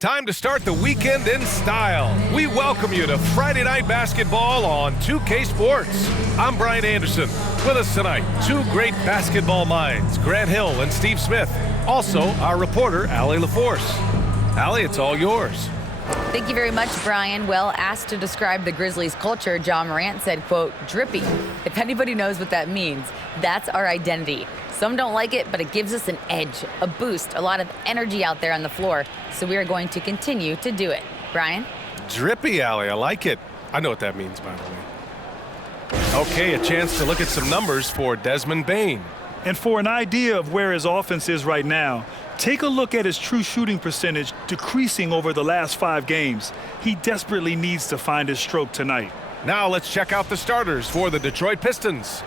Time to start the weekend in style. We welcome you to Friday Night Basketball on 2K Sports. I'm Brian Anderson. With us tonight, two great basketball minds, Grant Hill and Steve Smith. Also, our reporter, Allie LaForce. Allie, it's all yours. Thank you very much, Brian. Well, asked to describe the Grizzlies' culture, John Morant said, quote, drippy. If anybody knows what that means, that's our identity. Some don't like it, but it gives us an edge, a boost, a lot of energy out there on the floor. So we are going to continue to do it. Brian? Drippy, Allie. I like it. I know what that means, by the way. Okay, a chance to look at some numbers for Desmond Bane. And for an idea of where his offense is right now, take a look at his true shooting percentage decreasing over the last 5 games. He desperately needs to find his stroke tonight. Now let's check out the starters for the Detroit Pistons.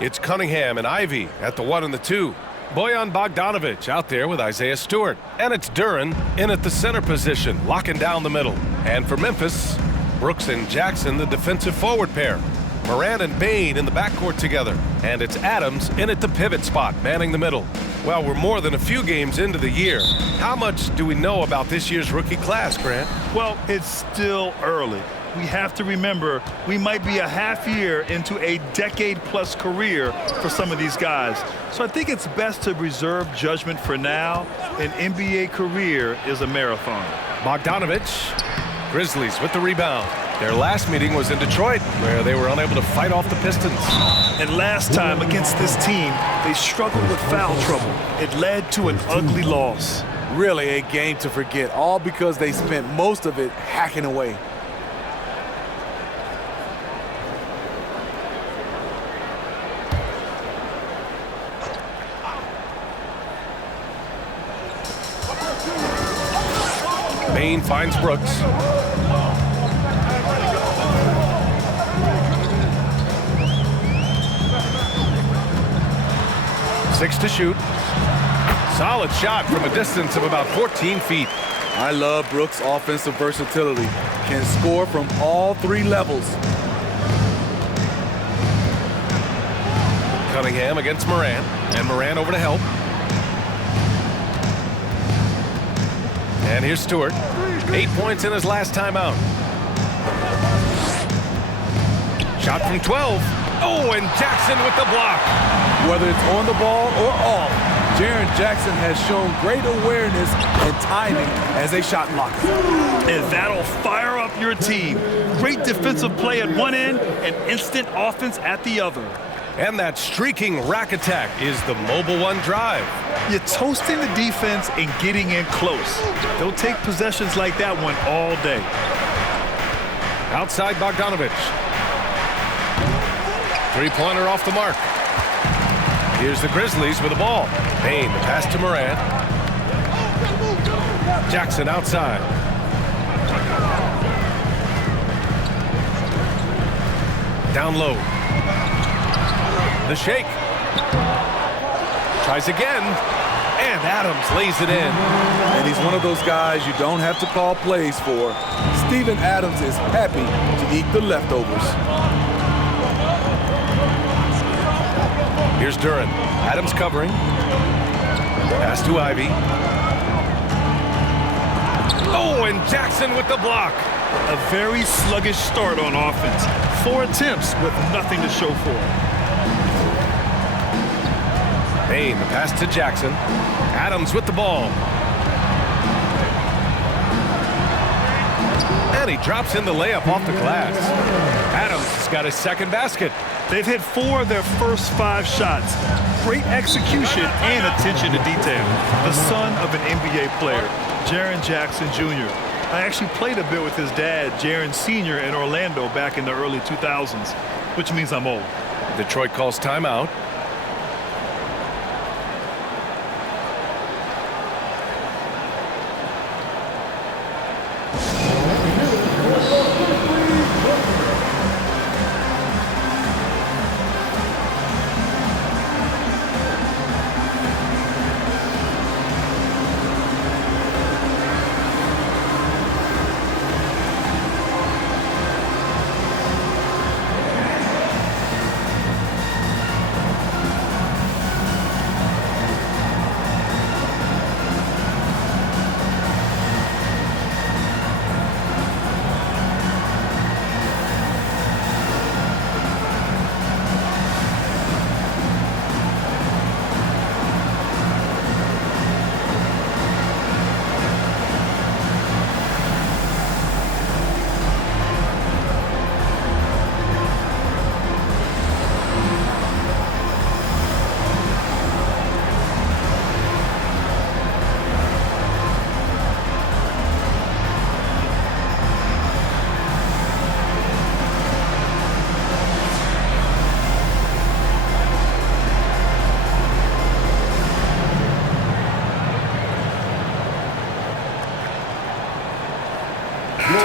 It's Cunningham and Ivy at the 1 and the 2. Bojan Bogdanovic out there with Isaiah Stewart. And it's Duren in at the center position, locking down the middle. And for Memphis, Brooks and Jackson, the defensive forward pair. Morant and Bane in the backcourt together. And it's Adams in at the pivot spot, manning the middle. Well, we're more than a few games into the year. How much do we know about this year's rookie class, Grant? Well, it's still early. We have to remember we might be a half year into a decade-plus career for some of these guys. So I think it's best to reserve judgment for now. An NBA career is a marathon. Bogdanovic, Grizzlies with the rebound. Their last meeting was in Detroit, where they were unable to fight off the Pistons. And last time against this team, they struggled with foul trouble. It led to an ugly loss. Really a game to forget, all because they spent most of it hacking away. Bane finds Brooks. Six to shoot. Solid shot from a distance of about 14 feet. I love Brooks' offensive versatility. Can score from all 3 levels. Cunningham against Morant, and Morant over to help. And here's Stewart. 8 points in his last time out. Shot from 12. Oh, and Jackson with the block. Whether it's on the ball or off, Jaren Jackson has shown great awareness and timing as a shot blocker. And that'll fire up your team. Great defensive play at one end and instant offense at the other. And that streaking rack attack is the Mobile One drive. You're toasting the defense and getting in close. They'll take possessions like that one all day. Outside Bogdanovic. Three-pointer off the mark. Here's the Grizzlies with the ball. Bane, the pass to Morant. Jackson outside. Down low. The shake. Tries again. And Adams lays it in. And he's one of those guys you don't have to call plays for. Steven Adams is happy to eat the leftovers. Here's Duren. Adams covering. Pass to Ivy. Oh, and Jackson with the block. A very sluggish start on offense. 4 attempts with nothing to show for it. Bane, the pass to Jackson. Adams with the ball. And he drops in the layup off the glass. Adams has got his second basket. They've hit 4 of their first 5 shots. Great execution and attention to detail. The son of an NBA player, Jaren Jackson Jr. I actually played a bit with his dad, Jaren Sr. in Orlando back in the early 2000s, which means I'm old. Detroit calls timeout.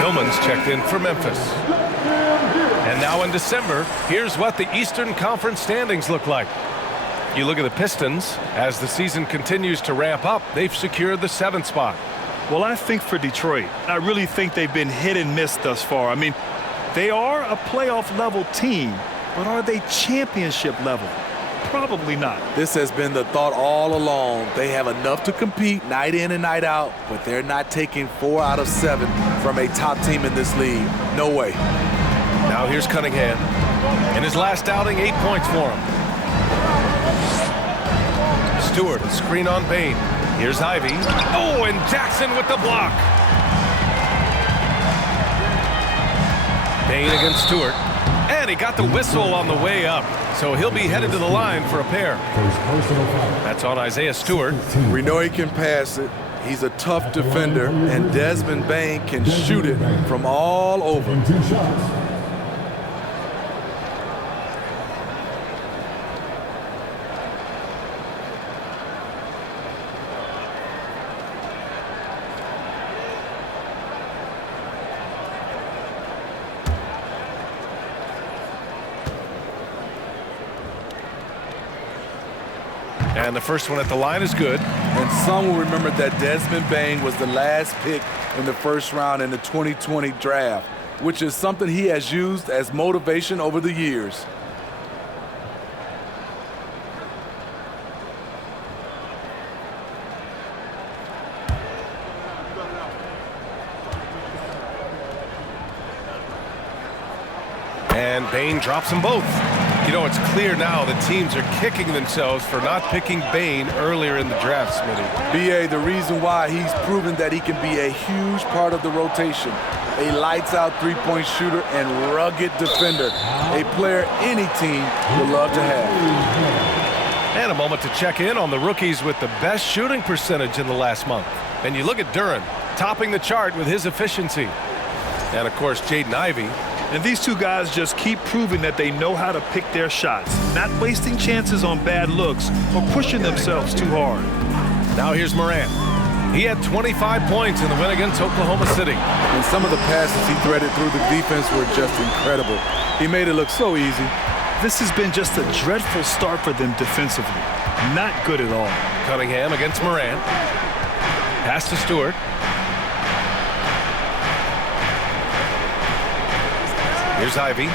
Tillman's checked in for Memphis. And now in December, here's what the Eastern Conference standings look like. You look at the Pistons. As the season continues to ramp up, they've secured the 7th spot. Well, I think for Detroit, I really think they've been hit and miss thus far. I mean, they are a playoff-level team, but are they championship level? Probably not. This has been the thought all along. They have enough to compete night in and night out, but they're not taking 4 out of 7 from a top team in this league. No way. Now here's Cunningham. In his last outing, 8 points for him. Stewart, a screen on Bain. Here's Ivy. Oh, and Jackson with the block. Bain against Stewart. And he got the whistle on the way up. So he'll be headed to the line for a pair. That's on Isaiah Stewart. We know he can pass it. He's a tough defender, and Desmond Bain can shoot it from all over. And the first one at the line is good. And some will remember that Desmond Bain was the last pick in the first round in the 2020 draft, which is something he has used as motivation over the years. And Bain drops them both. You know, it's clear now that teams are kicking themselves for not picking Bain earlier in the draft, Smitty. B.A., the reason why he's proven that he can be a huge part of the rotation. A lights-out three-point shooter and rugged defender. A player any team would love to have. And a moment to check in on the rookies with the best shooting percentage in the last month. And you look at Duren, topping the chart with his efficiency. And, of course, Jaden Ivey. And these two guys just keep proving that they know how to pick their shots, not wasting chances on bad looks or pushing themselves too hard. Now here's Morant. He had 25 points in the win against Oklahoma City. And some of the passes he threaded through the defense were just incredible. He made it look so easy. This has been just a dreadful start for them defensively. Not good at all. Cunningham against Morant. Pass to Stewart. Here's Ivy.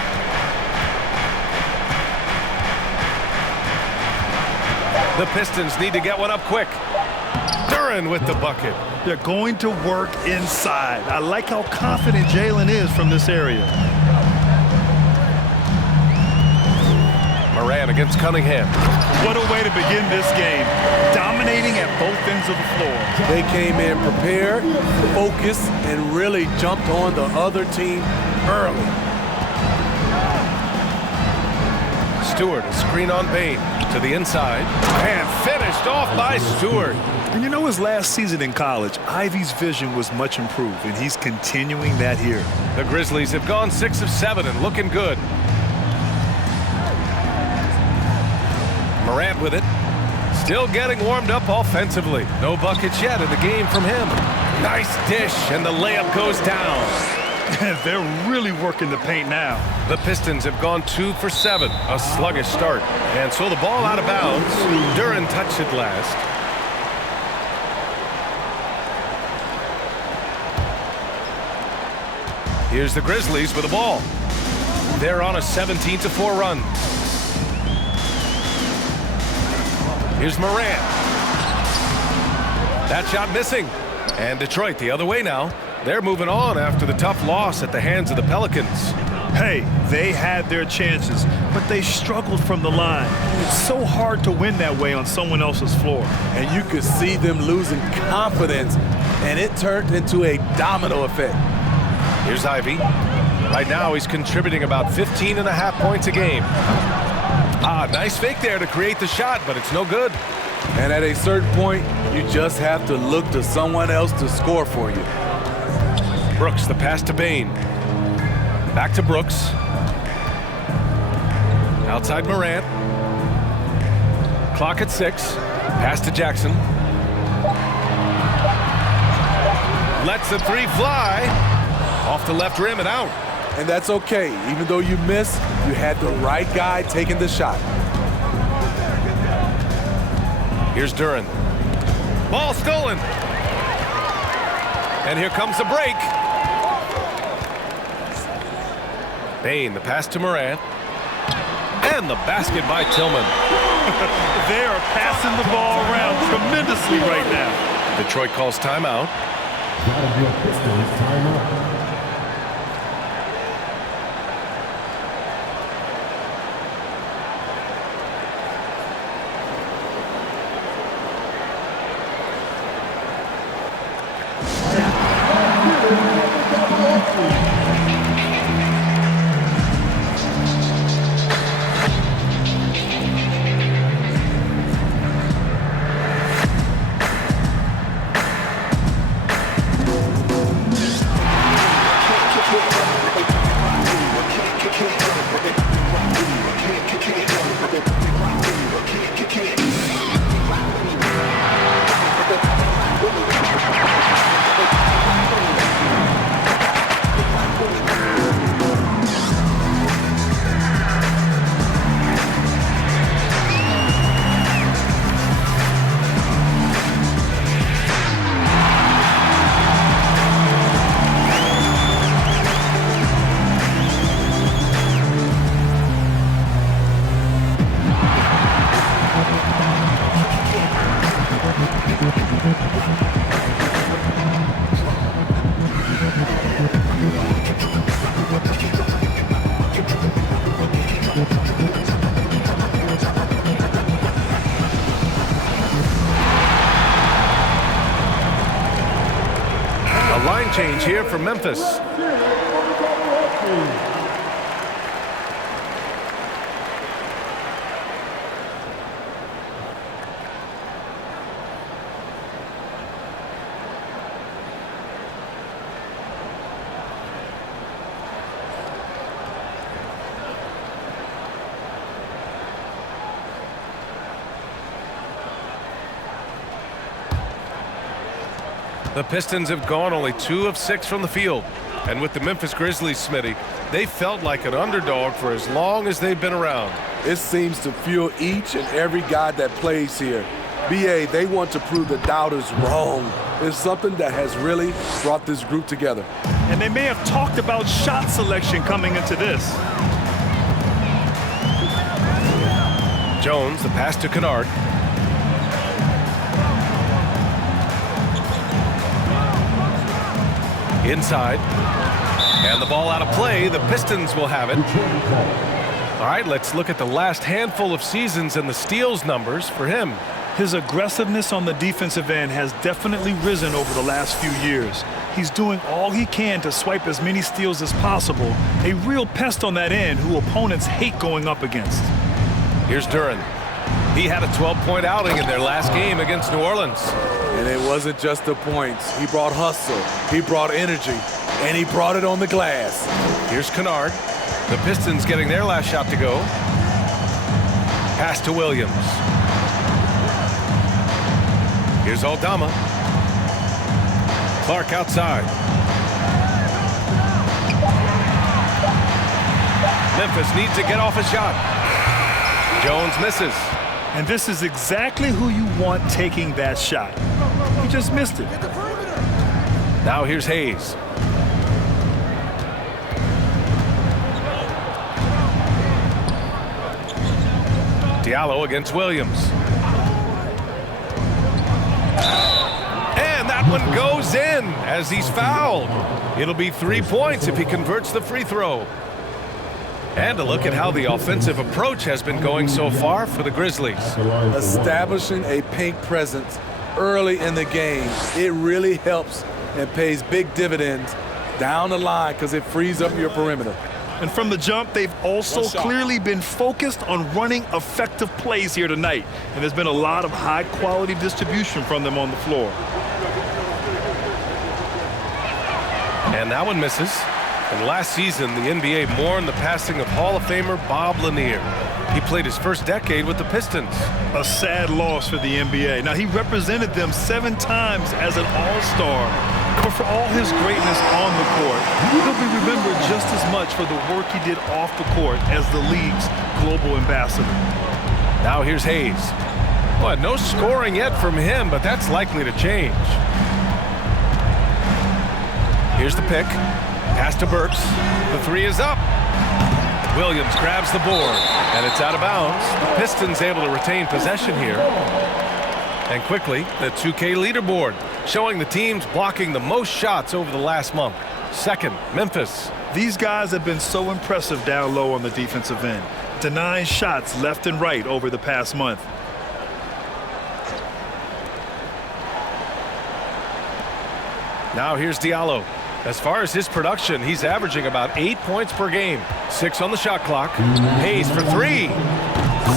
The Pistons need to get one up quick. Duren with the bucket. They're going to work inside. I like how confident Jalen is from this area. Morant against Cunningham. What a way to begin this game. Dominating at both ends of the floor. They came in prepared, focused, and really jumped on the other team early. Stewart, a screen on Bain to the inside, and finished off by Stewart. And you know, his last season in college, Ivy's vision was much improved, and he's continuing that here. The Grizzlies have gone 6 of 7 and looking good. Morant with it, still getting warmed up offensively. No buckets yet in the game from him. Nice dish, and the layup goes down. They're really working the paint now. The Pistons have gone 2 for 7, a sluggish start. And so the ball out of bounds. Duren touched it last. Here's the Grizzlies with the ball. They're on a 17-4 run. Here's Morant. That shot missing. And Detroit the other way now. They're moving on after the tough loss at the hands of the Pelicans. Hey, they had their chances, but they struggled from the line. It's so hard to win that way on someone else's floor. And you could see them losing confidence, and it turned into a domino effect. Here's Ivy. Right now he's contributing about 15.5 points a game. Nice fake there to create the shot, but it's no good. And at a certain point, you just have to look to someone else to score for you. Brooks, the pass to Bain. Back to Brooks. Outside Morant. Clock at 6. Pass to Jackson. Lets the three fly. Off the left rim and out. And that's okay. Even though you missed, you had the right guy taking the shot. Here's Duren. Ball stolen. And here comes the break. Bain, the pass to Morant. And the basket by Tillman. They are passing the ball around tremendously right now. Detroit calls timeout. Pistons timeout. Line change here for Memphis. The Pistons have gone only 2 of 6 from the field. And with the Memphis Grizzlies, Smitty, they felt like an underdog for as long as they've been around. It seems to fuel each and every guy that plays here. BA, they want to prove the doubters wrong. It's something that has really brought this group together. And they may have talked about shot selection coming into this. Jones, the pass to Kennard. Inside. And the ball out of play. The Pistons will have it. All right, let's look at the last handful of seasons and the steals numbers for him. His aggressiveness on the defensive end has definitely risen over the last few years. He's doing all he can to swipe as many steals as possible. A real pest on that end who opponents hate going up against. Here's Duren. He had a 12-point outing in their last game against New Orleans. And it wasn't just the points. He brought hustle, he brought energy, and he brought it on the glass. Here's Kennard. The Pistons getting their last shot to go. Pass to Williams. Here's Aldama. Clark outside. Memphis needs to get off a shot. Jones misses. And this is exactly who you want taking that shot. He just missed it. Now here's Hayes. Diallo against Williams. And that one goes in as he's fouled. It'll be 3 points if he converts the free throw. And a look at how the offensive approach has been going so far for the Grizzlies. Establishing a paint presence early in the game, it really helps and pays big dividends down the line because it frees up your perimeter. And from the jump, they've also clearly been focused on running effective plays here tonight. And there's been a lot of high-quality distribution from them on the floor. And that one misses. And last season, the NBA mourned the passing of Hall of Famer Bob Lanier. He played his first decade with the Pistons. A sad loss for the NBA. Now, he represented them 7 times as an all-star. But for all his greatness on the court, he'll be remembered just as much for the work he did off the court as the league's global ambassador. Now here's Hayes. Well, no scoring yet from him, but that's likely to change. Here's the pick. Pass to Burks. The three is up. Williams grabs the board, and it's out of bounds. The Pistons able to retain possession here. And quickly, the 2K leaderboard, showing the teams blocking the most shots over the last month. Second, Memphis. These guys have been so impressive down low on the defensive end, denying shots left and right over the past month. Now here's Diallo. As far as his production, he's averaging about 8 points per game. 6 on the shot clock. Hayes for three.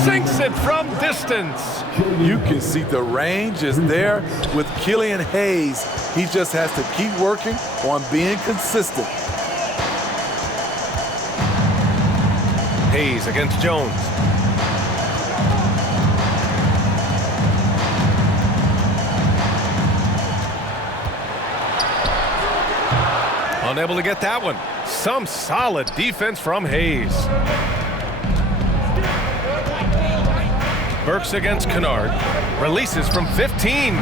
Sinks it from distance. You can see the range is there with Killian Hayes. He just has to keep working on being consistent. Hayes against Jones. Unable to get that one. Some solid defense from Hayes. Burks against Kennard. Releases from 15.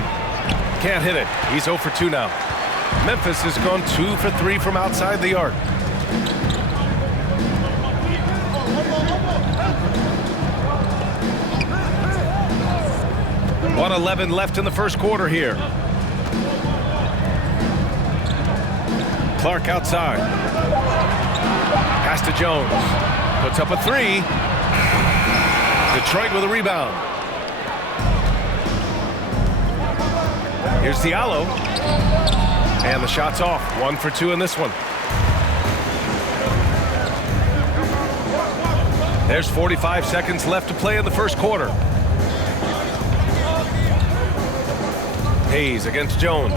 Can't hit it. He's 0 for 2 now. Memphis has gone 2 for 3 from outside the arc. .111 left in the first quarter here. Clark outside. Pass to Jones. Puts up a three. Detroit with a rebound. Here's Diallo. And the shot's off. 1 for 2 in this one. There's 45 seconds left to play in the first quarter. Hayes against Jones.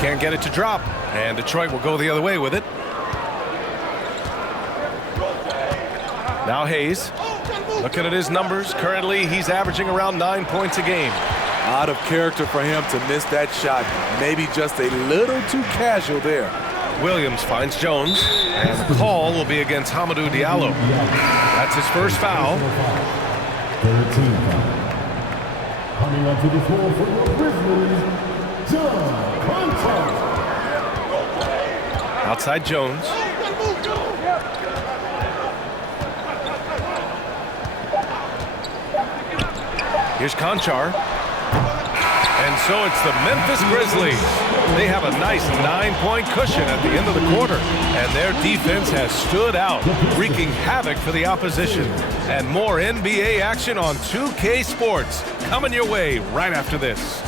Can't get it to drop, and Detroit will go the other way with it. Now Hayes, looking at his numbers, currently he's averaging around 9 points a game. Out of character for him to miss that shot. Maybe just a little too casual there. Williams finds Jones, and the call will be against Hamidou Diallo. That's his first foul. 13 foul. Coming onto the floor for the Grizzlies, John Conchar. Outside Jones. Here's Conchar. And so it's the Memphis Grizzlies. They have a nice 9-point cushion at the end of the quarter. And their defense has stood out, wreaking havoc for the opposition. And more NBA action on 2K Sports coming your way right after this.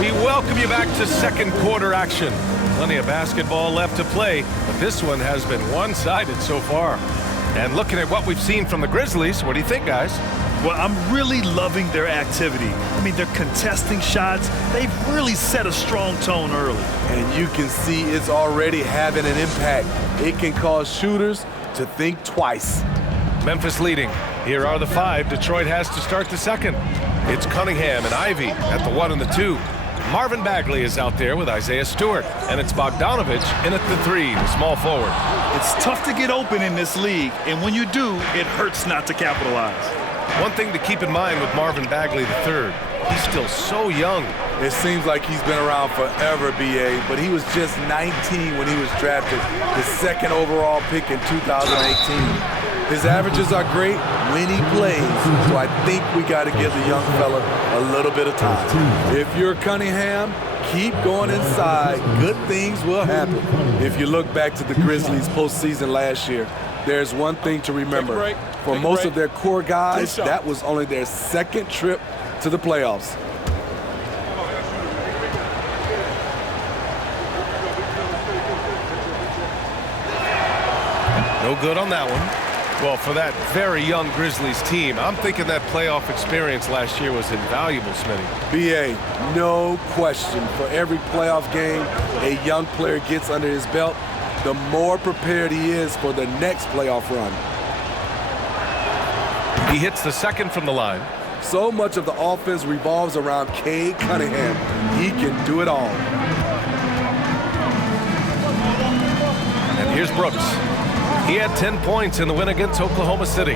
We welcome you back to second quarter action. Plenty of basketball left to play, but this one has been one-sided so far. And looking at what we've seen from the Grizzlies, what do you think, guys? Well, I'm really loving their activity. I mean, they're contesting shots. They've really set a strong tone early. And you can see it's already having an impact. It can cause shooters to think twice. Memphis leading. Here are the 5 Detroit has to start the second. It's Cunningham and Ivy at the 1 and the 2. Marvin Bagley is out there with Isaiah Stewart. And it's Bogdanovich in at the 3, the small forward. It's tough to get open in this league, and when you do, it hurts not to capitalize. One thing to keep in mind with Marvin Bagley III, he's still so young. It seems like he's been around forever, B.A., but he was just 19 when he was drafted, the 2nd overall pick in 2018. His averages are great when he plays, so I think we got to give the young fella a little bit of time. If you're Cunningham, keep going inside. Good things will happen. If you look back to the Grizzlies postseason last year, there's one thing to remember. For most of their core guys, that was only their 2nd trip to the playoffs. No good on that one. Well, for that very young Grizzlies team, I'm thinking that playoff experience last year was invaluable, Smitty. B.A., no question. For every playoff game a young player gets under his belt, the more prepared he is for the next playoff run. He hits the second from the line. So much of the offense revolves around Cade Cunningham. He can do it all. And here's Brooks. He had 10 points in the win against Oklahoma City.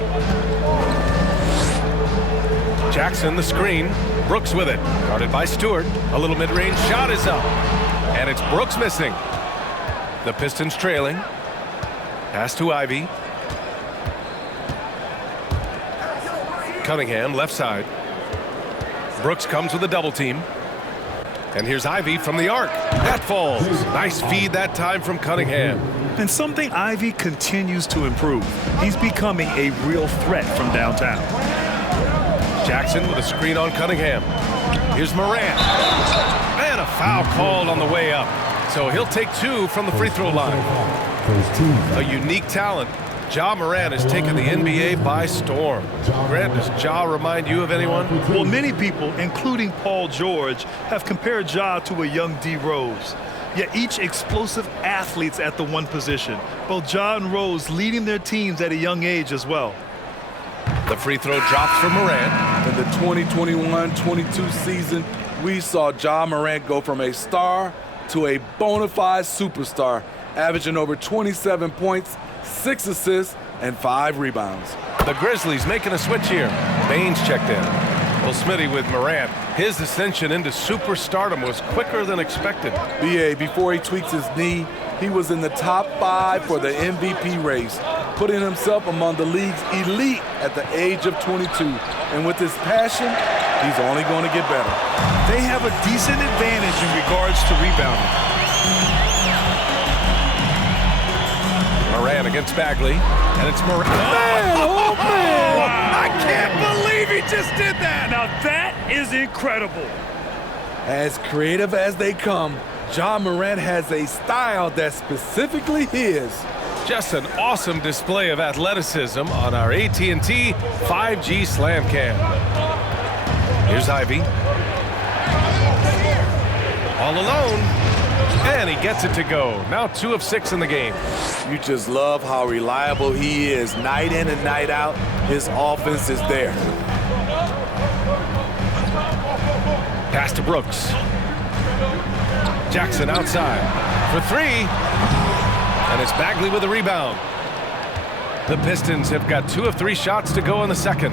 Jackson the screen. Brooks with it. Guarded by Stewart. A little mid-range shot is up. And it's Brooks missing. The Pistons trailing. Pass to Ivy. Cunningham left side. Brooks comes with a double team. And here's Ivy from the arc. That falls. Nice feed that time from Cunningham. And something Ivy continues to improve. He's becoming a real threat from downtown. Jackson with a screen on Cunningham. Here's Morant. And a foul called on the way up. So he'll take 2 from the free throw line. A unique talent. Ja Morant has taken the NBA by storm. Grant, does Ja remind you of anyone? Well, many people, including Paul George, have compared Ja to a young D. Rose. Yet each explosive athletes at the one position. Both Ja and Rose leading their teams at a young age as well. The free throw drops for Morant. In the 2021-22 season, we saw Ja Morant go from a star to a bona fide superstar, averaging over 27 points, 6 assists, and 5 rebounds. The Grizzlies making a switch here. Baines checked in. Well, Smitty with Morant, his ascension into superstardom was quicker than expected. B.A., before he tweaks his knee, he was in the top 5 for the MVP race, putting himself among the league's elite at the age of 22. And with his passion, he's only going to get better. They have a decent advantage in regards to rebounding. Morant against Bagley, and it's Morant. Oh, man! Wow. I can't believe he just did that! Now that is incredible. As creative as they come, Ja Morant has a style that's specifically his. Just an awesome display of athleticism on our AT&T 5G Slam Cam. Here's Ivy. All alone. And he gets it to go. Now 2 of 6 in the game. You just love how reliable he is. Night in and night out, his offense is there. Pass to Brooks. Jackson outside for 3. And it's Bagley with a rebound. The Pistons have got 2 of 3 shots to go in the second.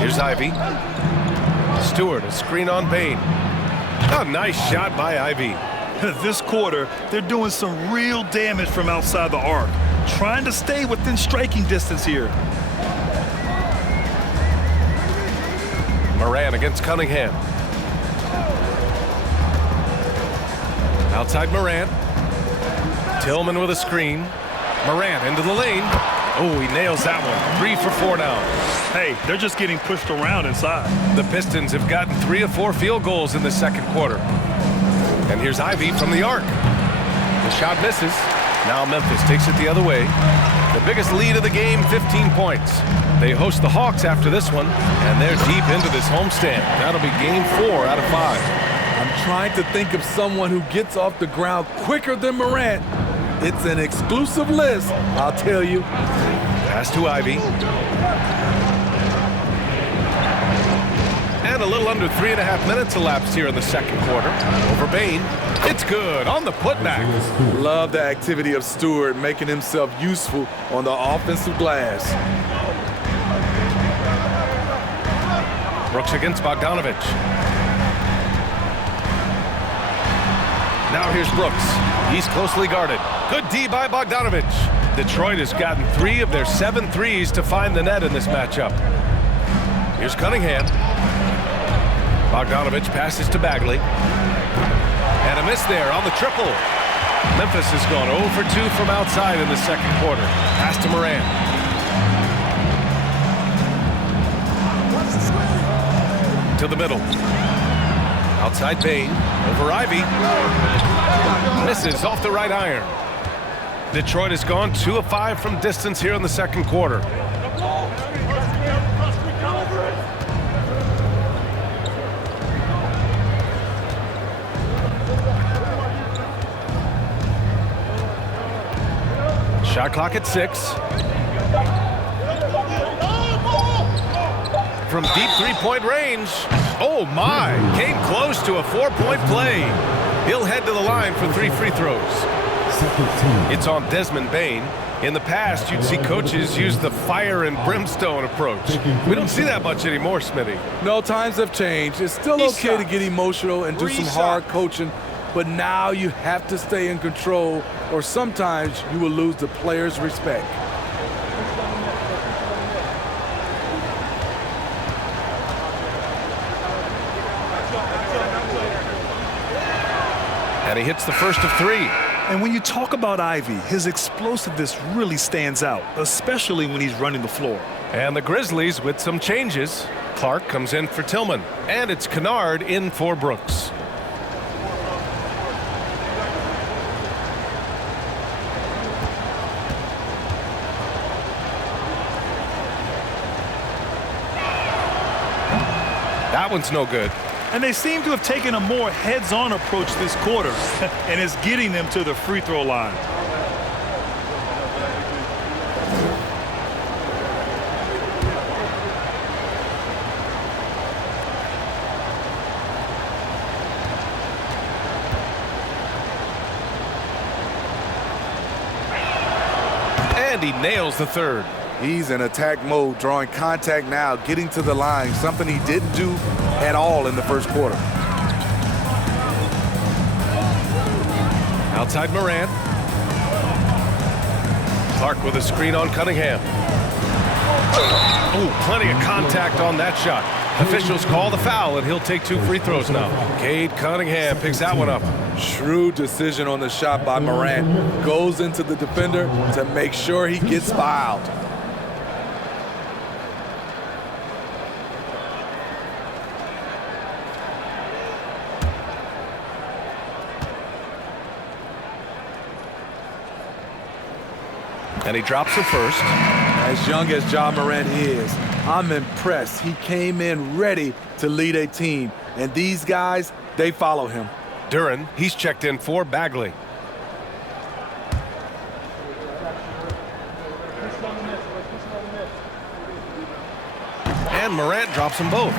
Here's Ivy. Stewart, a screen on Bain. A nice shot by Ivy. This quarter, they're doing some real damage from outside the arc, trying to stay within striking distance here. Morant against Cunningham. Outside Morant. Tillman with a screen. Morant into the lane. Oh, he nails that one. 3 for 4 now. Hey, they're just getting pushed around inside. The Pistons have gotten 3 of 4 field goals in the second quarter. And here's Ivy from the arc. The shot misses. Now Memphis takes it the other way. The biggest lead of the game, 15 points. They host the Hawks after this one, and they're deep into this homestand. That'll be game 4 out of 5. I'm trying to think of someone who gets off the ground quicker than Morant. It's an exclusive list, I'll tell you. Pass to Ivy. And a little under 3.5 minutes elapsed here in the second quarter. Over Bain. It's good on the putback. Love the activity of Stewart, making himself useful on the offensive glass. Brooks against Bogdanovich. Now here's Brooks. He's closely guarded. Good D by Bogdanovich. Detroit has gotten 3 of their 7 threes to find the net in this matchup. Here's Cunningham. Bogdanovich passes to Bagley. And a miss there on the triple. Memphis has gone 0 for 2 from outside in the second quarter. Pass to Morant. To the middle. Outside Bain. Over Ivy. Misses off the right iron. Detroit has gone 2 of 5 from distance here in the second quarter. Shot clock at 6. From deep three-point range. Oh my, came close to a 4-point play. He'll head to the line for 3 free throws. It's on Desmond Bane. In the past, you'd see coaches use the fire and brimstone approach. We don't see that much anymore, Smitty. No, times have changed. It's still okay to get emotional and do some hard coaching, but now you have to stay in control, or sometimes you will lose the players' respect. And he hits the first of 3. And when you talk about Ivy, his explosiveness really stands out, especially when he's running the floor. And the Grizzlies with some changes. Clark comes in for Tillman, and it's Kennard in for Brooks. That one's no good. And they seem to have taken a more heads-on approach this quarter, and it's getting them to the free throw line. And he nails the third. He's in attack mode, drawing contact now, getting to the line, something he didn't do at all in the first quarter. Outside Morant. Clark with a screen on Cunningham. Oh, plenty of contact on that shot. Officials call the foul, and he'll take 2 free throws now. Cade Cunningham picks that one up. Shrewd decision on the shot by Morant. Goes into the defender to make sure he gets fouled. And he drops the first. As young as Ja Morant is, I'm impressed. He came in ready to lead a team. And these guys, they follow him. Duren, he's checked in for Bagley. And Morant drops them both.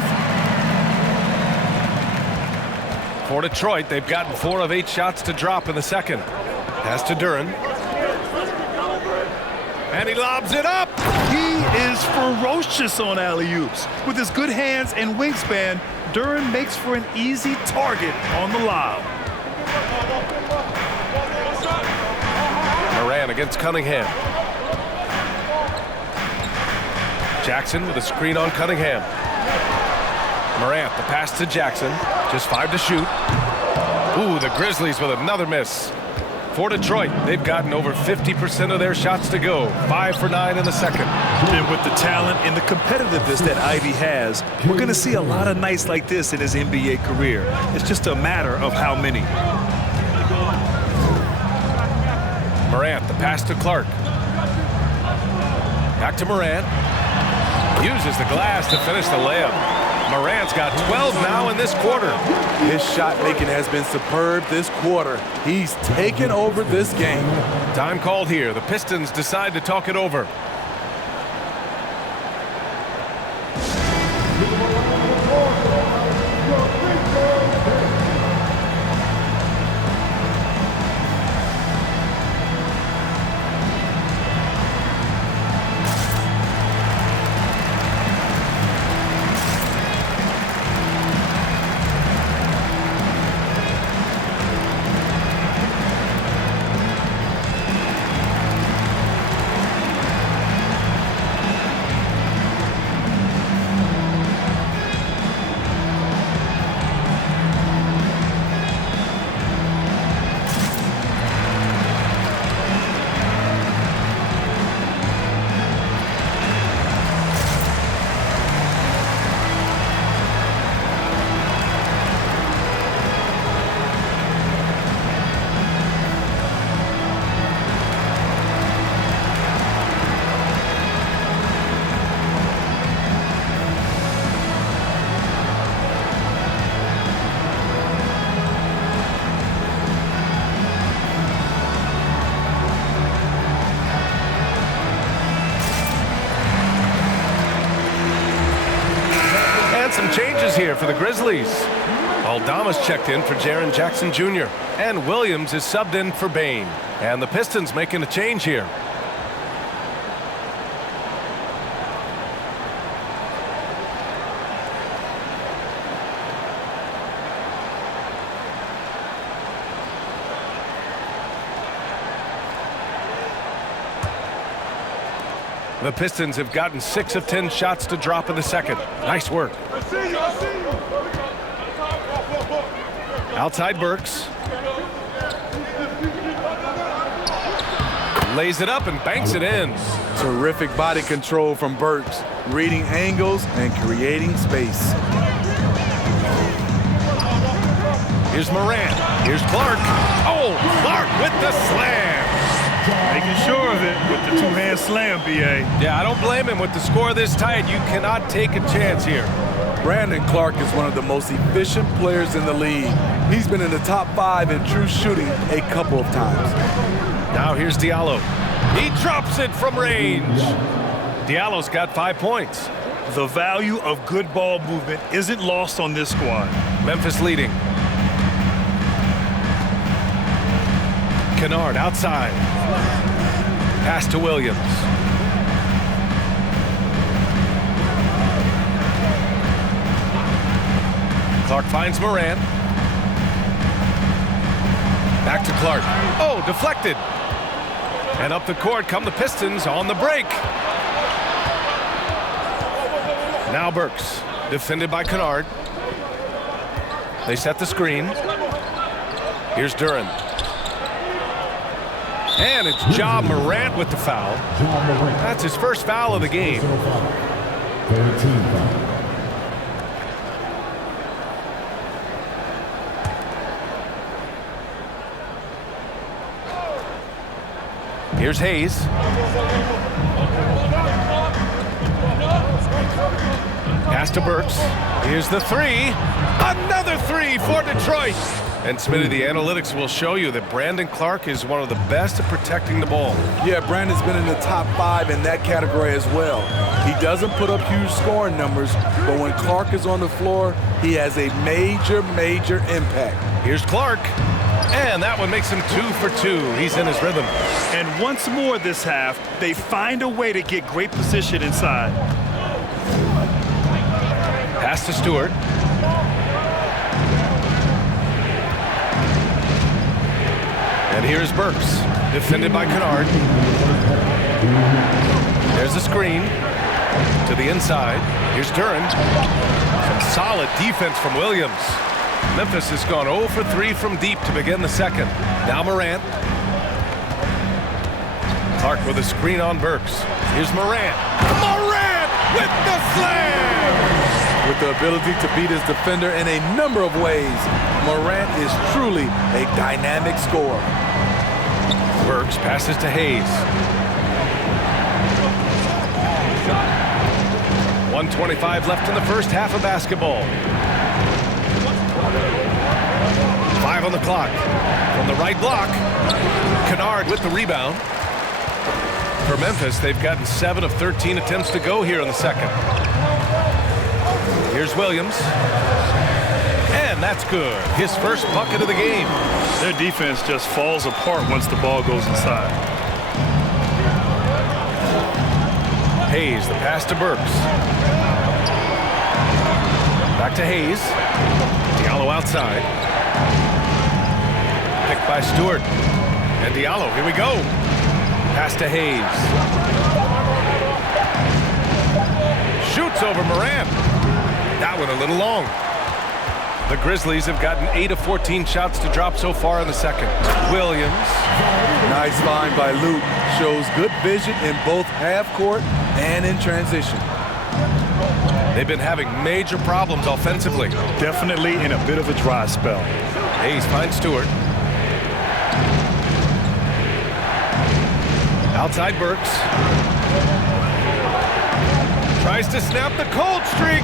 For Detroit, they've gotten 4 of 8 shots to drop in the second. Pass to Duren. And he lobs it up. He is ferocious on alley-oops. With his good hands and wingspan, Duren makes for an easy target on the lob. Morant against Cunningham. Jackson with a screen on Cunningham. Morant, the pass to Jackson. Just 5 to shoot. Ooh, the Grizzlies with another miss. For Detroit, they've gotten over 50% of their shots to go. 5 for 9 in the second. And with the talent and the competitiveness that Ivy has, we're going to see a lot of nights like this in his NBA career. It's just a matter of how many. Morant, the pass to Clark. Back to Morant. Uses the glass to finish the layup. Morant's got 12 now in this quarter. His shot making has been superb this quarter. He's taken over this game. Time called here. The Pistons decide to talk it over. some changes here for the Grizzlies. Aldama's checked in for Jaren Jackson Jr. And Williams is subbed in for Bain. And the Pistons making a change here. The Pistons have gotten 6 of 10 shots to drop in the second. Nice work. Outside Burks. Lays it up and banks it in. Terrific body control from Burks, reading angles and creating space. Here's Morant. Here's Clark. Oh, Clark with the slam. Making sure of it with the two-hand slam, B.A. Yeah, I don't blame him. With the score this tight, you cannot take a chance here. Brandon Clark is one of the most efficient players in the league. He's been in the top 5 in true shooting a couple of times. Now here's Diallo. He drops it from range. Diallo's got 5 points. The value of good ball movement isn't lost on this squad. Memphis leading. Kennard outside. Pass to Williams. Clark finds Morant. Back to Clark. Oh, deflected. And up the court come the Pistons on the break. Now Burks, defended by Kennard. They set the screen. Here's Duren. And it's Ja Morant with the foul. That's his first foul of the game. 13 foul. Here's Hayes. Pass to Burks. Here's the three. Another three for Detroit. And Smitty, the analytics will show you that Brandon Clark is one of the best at protecting the ball. Yeah, Brandon's been in the top 5 in that category as well. He doesn't put up huge scoring numbers, but when Clark is on the floor, he has a major impact. Here's Clark. And that one makes him 2 for 2. He's in his rhythm. And once more this half, they find a way to get great position inside. Pass to Stewart. And here's Burks, defended by Kennard. There's the screen to the inside. Here's Duren. Some solid defense from Williams. Memphis has gone 0 for 3 from deep to begin the second. Now Morant. Clark with a screen on Burks. Here's Morant. Morant with the slam! With the ability to beat his defender in a number of ways, Morant is truly a dynamic scorer. Burks passes to Hayes. 1:25 left in the first half of basketball. 5 on the clock. From the right block, Kennard with the rebound. For Memphis, they've gotten 7 of 13 attempts to go here in the second. Here's Williams. And that's good. His first bucket of the game. Their defense just falls apart once the ball goes inside. Hayes, the pass to Burks. Back to Hayes. Diallo outside. Picked by Stewart. And Diallo, here we go. Pass to Hayes. Shoots over Morant. That one a little long. The Grizzlies have gotten 8 of 14 shots to drop so far in the second. Williams. Nice line by Luke. Shows good vision in both half court and in transition. They've been having major problems offensively. Definitely in a bit of a dry spell. Hayes finds Stewart. Outside Burks. Tries to snap the cold streak.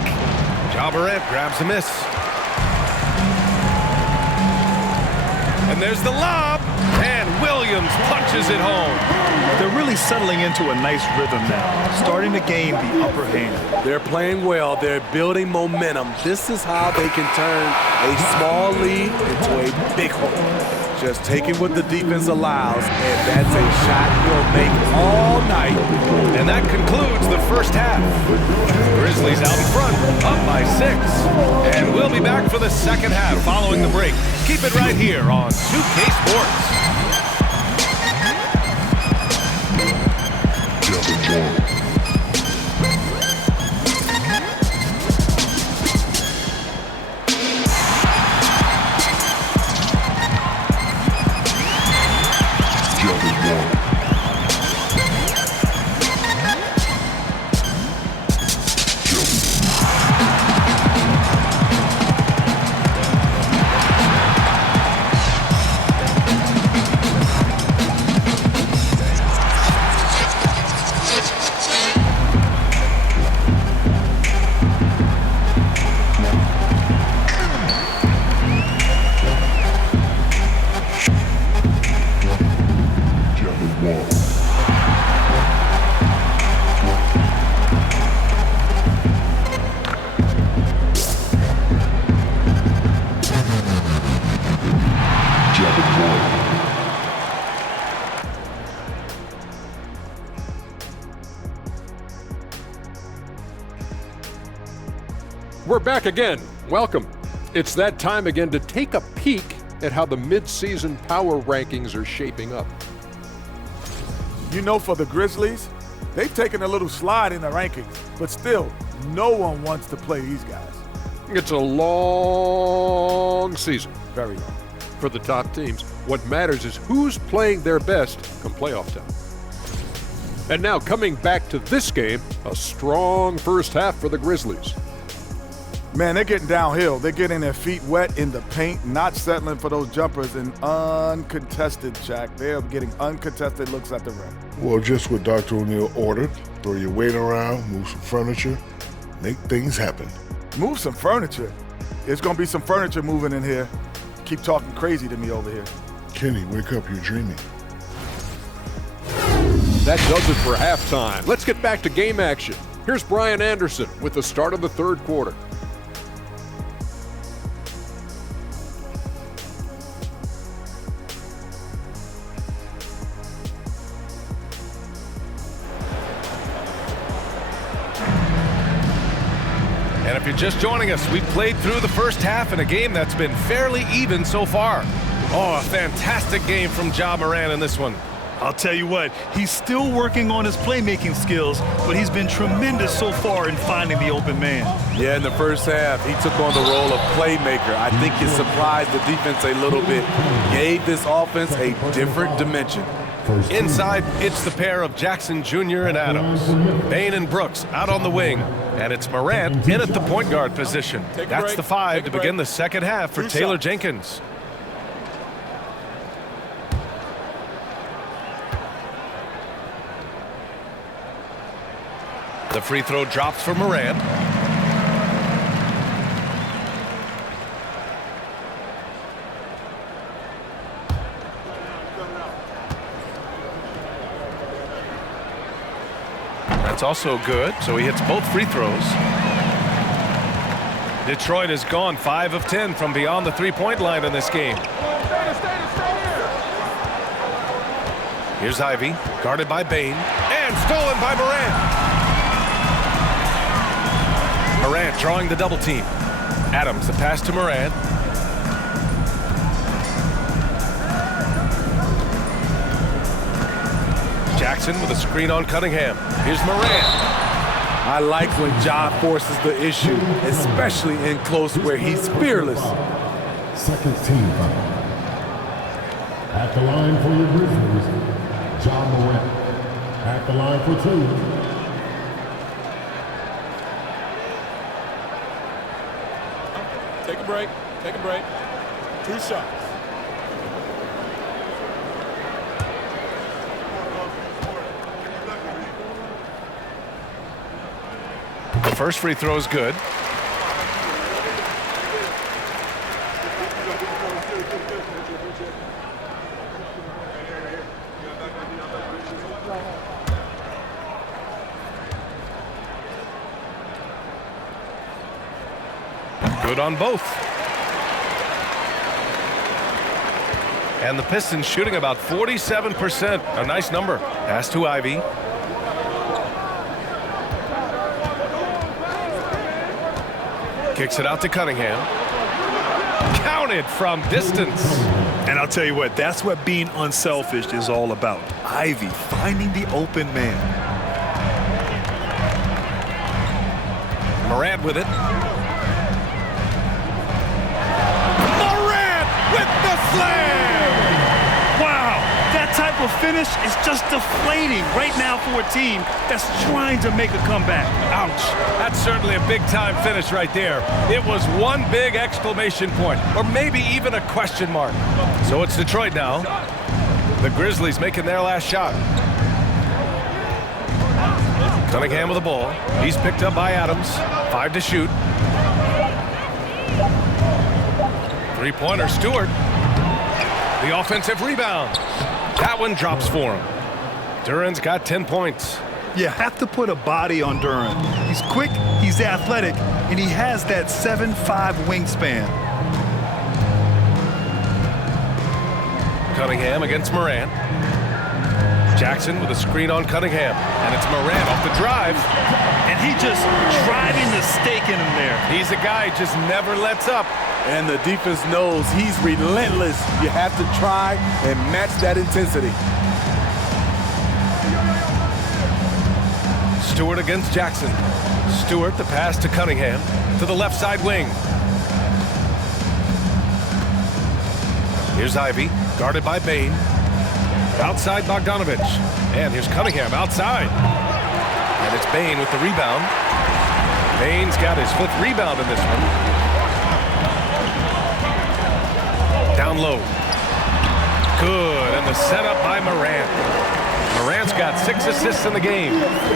Ja Morant grabs a miss. And there's the lob. And Williams Williams punches it home. They're really settling into a nice rhythm now, starting to gain the upper hand. They're playing well. They're building momentum. This is how they can turn a small lead into a big one. Just taking what the defense allows, and that's a shot he'll make all night. And that concludes the first half. Grizzlies out in front, up by 6. And we'll be back for the second half following the break. Keep it right here on 2K Sports. We're back again. Welcome. It's that time again to take a peek at how the mid-season power rankings are shaping up. You know, for the Grizzlies, they've taken a little slide in the rankings, but still, no one wants to play these guys. It's a long season. Very long. For the top teams, what matters is who's playing their best come playoff time. And now coming back to this game, a strong first half for the Grizzlies. Man, they're getting downhill. They're getting their feet wet in the paint, not settling for those jumpers, and uncontested, Shaq. They're getting uncontested looks at the rim. Well, just what Dr. O'Neal ordered. Throw your weight around, move some furniture, make things happen. Move some furniture? There's going to be some furniture moving in here. Keep talking crazy to me over here. Kenny, wake up, you're dreaming. That does it for halftime. Let's get back to game action. Here's Brian Anderson with the start of the third quarter. And if you're just joining us, we've played through the first half in a game that's been fairly even so far. Oh, a fantastic game from Ja Morant in this one. I'll tell you what, he's still working on his playmaking skills, but he's been tremendous so far in finding the open man. Yeah, in the first half, he took on the role of playmaker. I think he surprised the defense a little bit, gave this offense a different dimension. Inside, it's the pair of Jackson Jr. and Adams. Bane and Brooks out on the wing. And it's Morant in at the point guard position. That's the 5 to begin the second half for Taylor Jenkins. The free throw drops for Morant. That's also good, so he hits both free throws. Detroit has gone 5 of 10 from beyond the three-point line in this game. Here's Ivy, guarded by Bane, and stolen by Morant. Morant drawing the double team. Adams, the pass to Morant. Jackson with a screen on Cunningham. Here's Morant. I like when Ja forces the issue, especially in close where he's fearless. Second team foul. At the line for your Grizzlies, Ja Morant. At the line for 2. Take a break. Take a break. 2 shots. The first free throw is good. Good on both. And the Pistons shooting about 47%. A nice number. Pass to Ivy. Kicks it out to Cunningham. Counted from distance. And I'll tell you what, that's what being unselfish is all about. Ivy finding the open man. Morant with it. Morant with the slam! Wow, that type of finish is just deflating right now for a team that's trying to make a comeback. Ouch. That's certainly a big-time finish right there. It was one big exclamation point, or maybe even a question mark. So it's Detroit now. The Grizzlies making their last shot. Cunningham with the ball. He's picked up by Adams. 5 to shoot. Three-pointer, Stewart. The offensive rebound. That one drops for him. Duran's got 10 points. You have to put a body on Duran. He's quick, he's athletic, and he has that 7'5" wingspan. Cunningham against Morant. Jackson with a screen on Cunningham. And it's Morant off the drive. And he just driving the stake in him there. He's a guy who just never lets up. And the defense knows he's relentless. You have to try and match that intensity. Stewart against Jackson. Stewart, the pass to Cunningham. To the left side wing. Here's Ivy, guarded by Bain. Outside Bogdanovich. And here's Cunningham outside. And it's Bain with the rebound. Bain's got his 5th rebound in this one. Down low. Good. And the setup by Morant. Morant's got 6 assists in the game.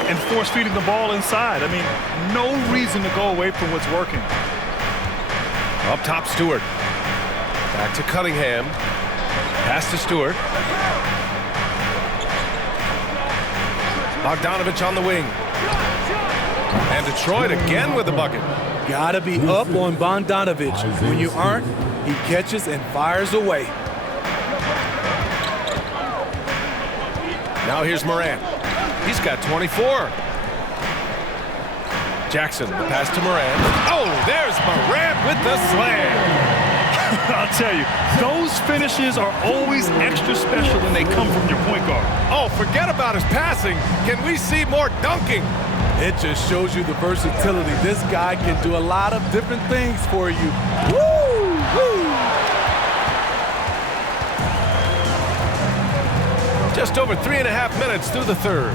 And force feeding the ball inside. I mean, no reason to go away from what's working. Up top, Stewart. Back to Cunningham. Pass to Stewart. Bogdanovich on the wing. And Detroit again with the bucket. Gotta be up on Bogdanovich. When you aren't, he catches and fires away. Now here's Morant. He's got 24. Jackson, the pass to Morant. Oh, there's Morant with the slam. I'll tell you, those finishes are always extra special when they come from your point guard. Oh, forget about his passing. Can we see more dunking? It just shows you the versatility. This guy can do a lot of different things for you. Woo! Woo! Just over 3.5 minutes through the third.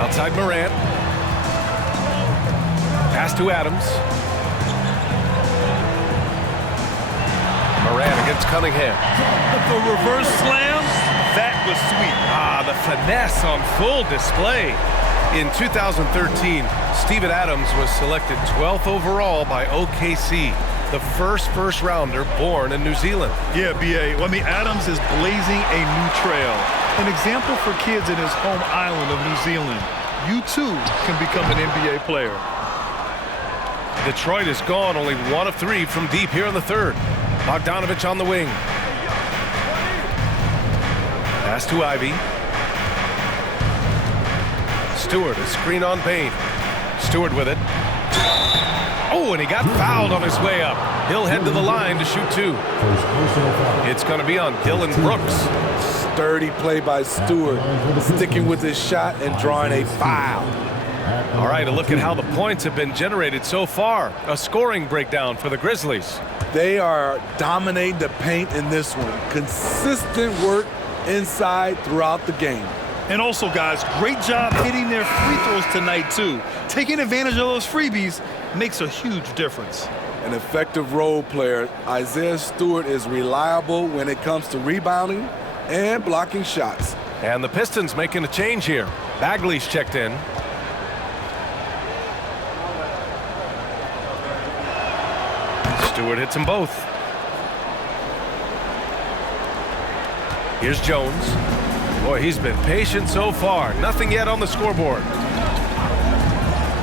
Outside Morant. Pass to Adams. Morant against Cunningham. The reverse slam, that was sweet. Ah, the finesse on full display. In 2013, Steven Adams was selected 12th overall by OKC, the first rounder born in New Zealand. Yeah, B.A. Well, I mean, Adams is blazing a new trail. An example for kids in his home island of New Zealand. You, too, can become an NBA player. Detroit has gone only 1 of 3 from deep here in the third. Bogdanovich on the wing. Pass to Ivy. Stewart, a screen on Bain. Stewart with it. Oh, and he got fouled on his way up. He'll head to the line to shoot 2. It's going to be on Dylan Brooks. Sturdy play by Stewart, sticking with his shot and drawing a foul. All right, a look at how the points have been generated so far. A scoring breakdown for the Grizzlies. They are dominating the paint in this one. Consistent work inside throughout the game. And also, guys, great job hitting their free throws tonight, too. Taking advantage of those freebies makes a huge difference. An effective role player, Isaiah Stewart is reliable when it comes to rebounding and blocking shots. And the Pistons making a change here. Bagley's checked in. Stewart hits them both. Here's Jones. Boy, he's been patient so far. Nothing yet on the scoreboard.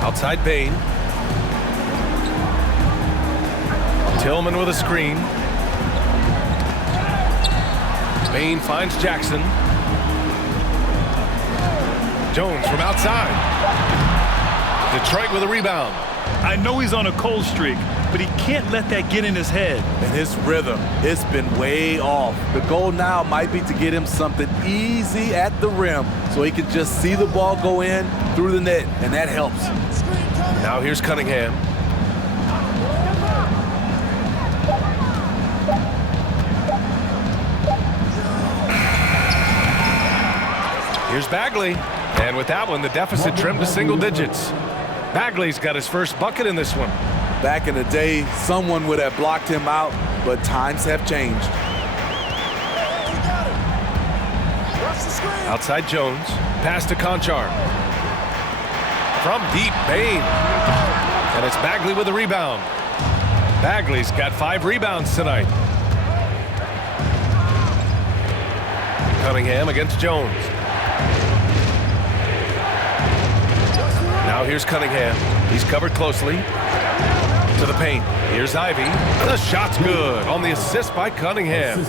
Outside Bain. Tillman with a screen. Bain finds Jackson. Jones from outside. Detroit with a rebound. I know he's on a cold streak, but he can't let that get in his head. And his rhythm, it's been way off. The goal now might be to get him something easy at the rim so he can just see the ball go in through the net, and that helps. Now here's Cunningham. Here's Bagley. And with that one, the deficit trimmed to single digits. Bagley's got his first bucket in this one. Back in the day, someone would have blocked him out, but times have changed. Outside Jones. Pass to Conchar. From deep, Bain. And it's Bagley with the rebound. Bagley's got 5 rebounds tonight. Cunningham against Jones. Now here's Cunningham. He's covered closely. To the paint. Here's Ivy. The shot's good on the assist by Cunningham.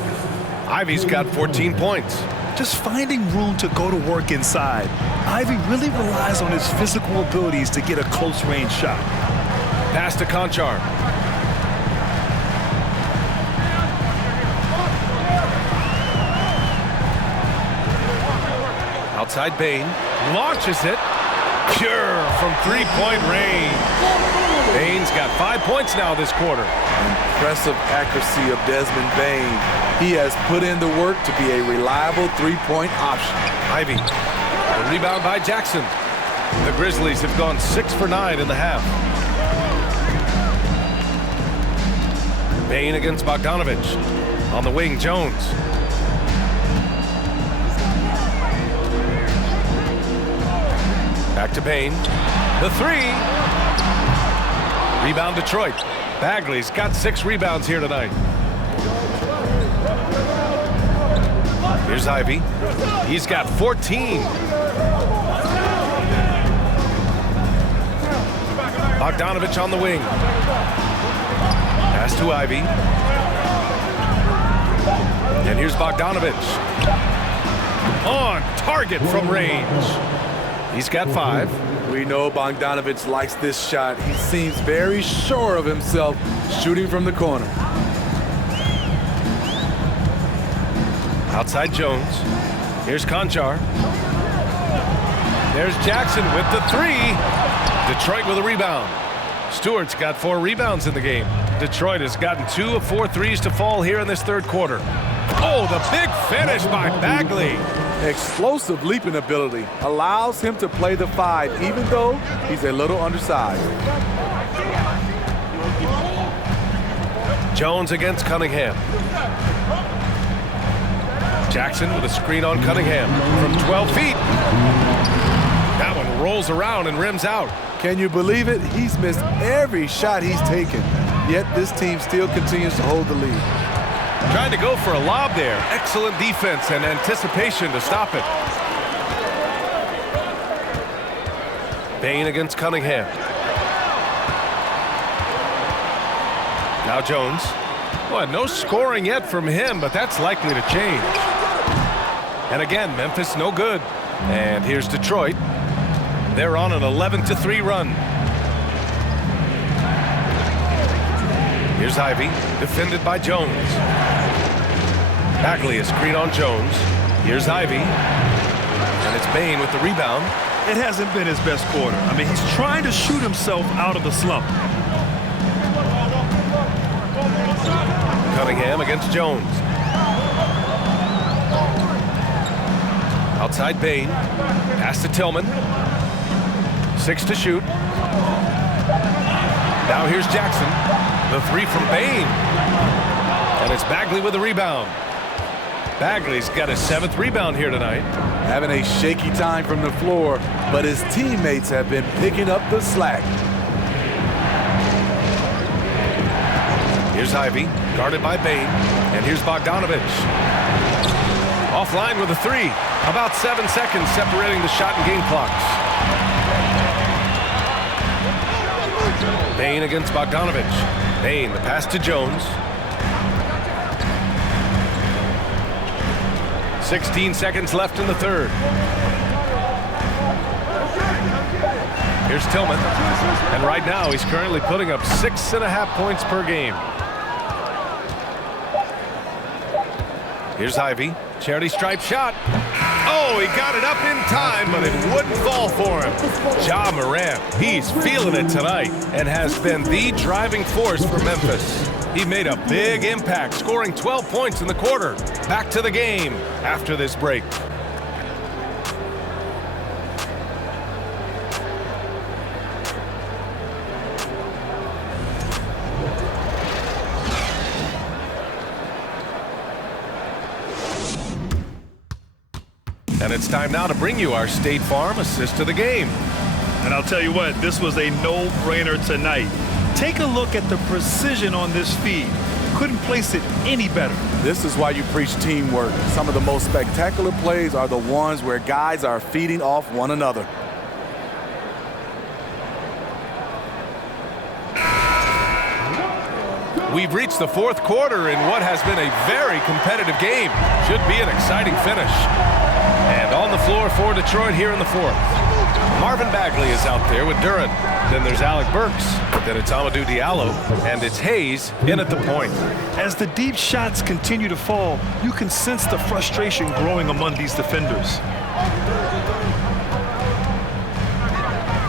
Ivy's got 14 points. Just finding room to go to work inside. Ivy really relies on his physical abilities to get a close-range shot. Pass to Conchar. Outside Bain. Launches it. Pure from three-point range. Bain's got 5 points now this quarter. Impressive accuracy of Desmond Bain. He has put in the work to be a reliable three-point option. Ivy. The rebound by Jackson. The Grizzlies have gone 6 for 9 in the half. Bain against Bogdanovich. On the wing, Jones. Back to Bain. The 3. Rebound Detroit. Bagley's got 6 rebounds here tonight. Here's Ivy. He's got 14. Bogdanovich on the wing. Pass to Ivy. And here's Bogdanovich. On target from range. He's got 5. We know Bogdanovich likes this shot. He seems very sure of himself shooting from the corner. Outside Jones. Here's Conchar. There's Jackson with the 3. Detroit with a rebound. Stewart's got 4 rebounds in the game. Detroit has gotten 2 of 4 threes to fall here in this third quarter. Oh, the big finish by Bagley. Explosive leaping ability allows him to play the 5, even though he's a little undersized. Jones against Cunningham. Jackson with a screen on Cunningham from 12 feet. That one rolls around and rims out. Can you believe it? He's missed every shot he's taken, yet this team still continues to hold the lead. Trying to go for a lob there. Excellent defense and anticipation to stop it. Bain against Cunningham. Now Jones. Well, no scoring yet from him, but that's likely to change. And again, Memphis no good. And here's Detroit. They're on an 11-3 run. Here's Ivy, defended by Jones. Bagley is screen on Jones. Here's Ivy. And it's Bain with the rebound. It hasn't been his best quarter. I mean, he's trying to shoot himself out of the slump. Cunningham against Jones. Outside Bain. Pass to Tillman. 6 to shoot. Now here's Jackson. The 3 from Bain. And it's Bagley with the rebound. Bagley's got his 7th rebound here tonight. Having a shaky time from the floor, but his teammates have been picking up the slack. Here's Ivy, guarded by Bain. And here's Bogdanovich. Offline with a 3. About 7 seconds separating the shot and game clocks. Bain against Bogdanovich. Bain, the pass to Jones. 16 seconds left in the third. Here's Tillman. And right now, he's currently putting up 6.5 points per game. Here's Ivy. Charity stripe shot. Oh, he got it up in time, but it wouldn't fall for him. Ja Morant, he's feeling it tonight and has been the driving force for Memphis. He made a big impact, scoring 12 points in the quarter. Back to the game after this break. And it's time now to bring you our State Farm assist of the game. And I'll tell you what, this was a no-brainer tonight. Take a look at the precision on this feed. Couldn't place it any better. This is why you preach teamwork. Some of the most spectacular plays are the ones where guys are feeding off one another. We've reached the fourth quarter in what has been a very competitive game. Should be an exciting finish. And on the floor for Detroit here in the fourth. Marvin Bagley is out there with Duren. Then there's Alec Burks. Then it's Amadou Diallo. And it's Hayes in at the point. As the deep shots continue to fall, you can sense the frustration growing among these defenders.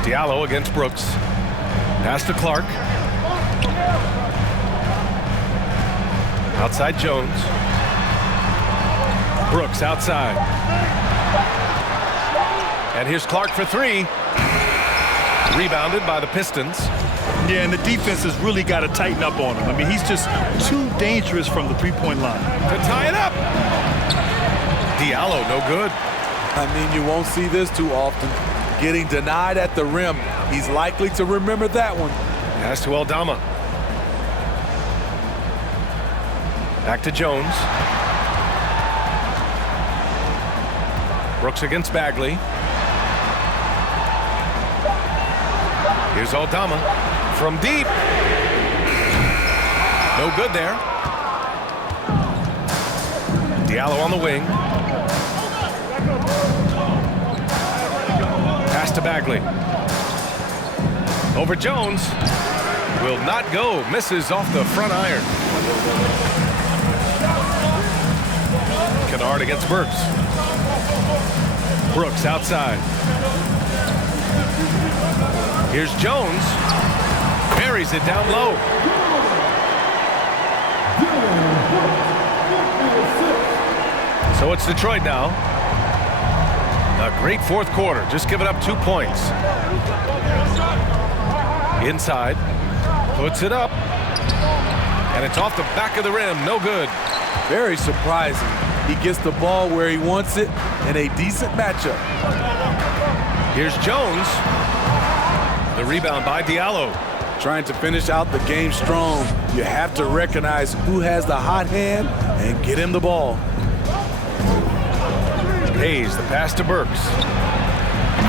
Diallo against Brooks. Pass to Clark. Outside Jones. Brooks outside. And here's Clark for three. Rebounded by the Pistons. Yeah, and the defense has really got to tighten up on him. I mean, he's just too dangerous from the three-point line. To tie it up. Diallo, no good. I mean, you won't see this too often. Getting denied at the rim. He's likely to remember that one. Pass to Aldama. Back to Jones. Brooks against Bagley. Here's Aldama from deep. No good there. Diallo on the wing. Pass to Bagley. Over Jones. Will not go. Misses off the front iron. Kennard against Burks. Brooks outside. Here's Jones. Buries it down low. So it's Detroit now. A great fourth quarter. Just giving up 2 points. Inside. Puts it up. And it's off the back of the rim. No good. Very surprising. He gets the ball where he wants it in a decent matchup. Here's Jones. The rebound by Diallo. Trying to finish out the game strong. You have to recognize who has the hot hand and get him the ball. Hayes, the pass to Burks.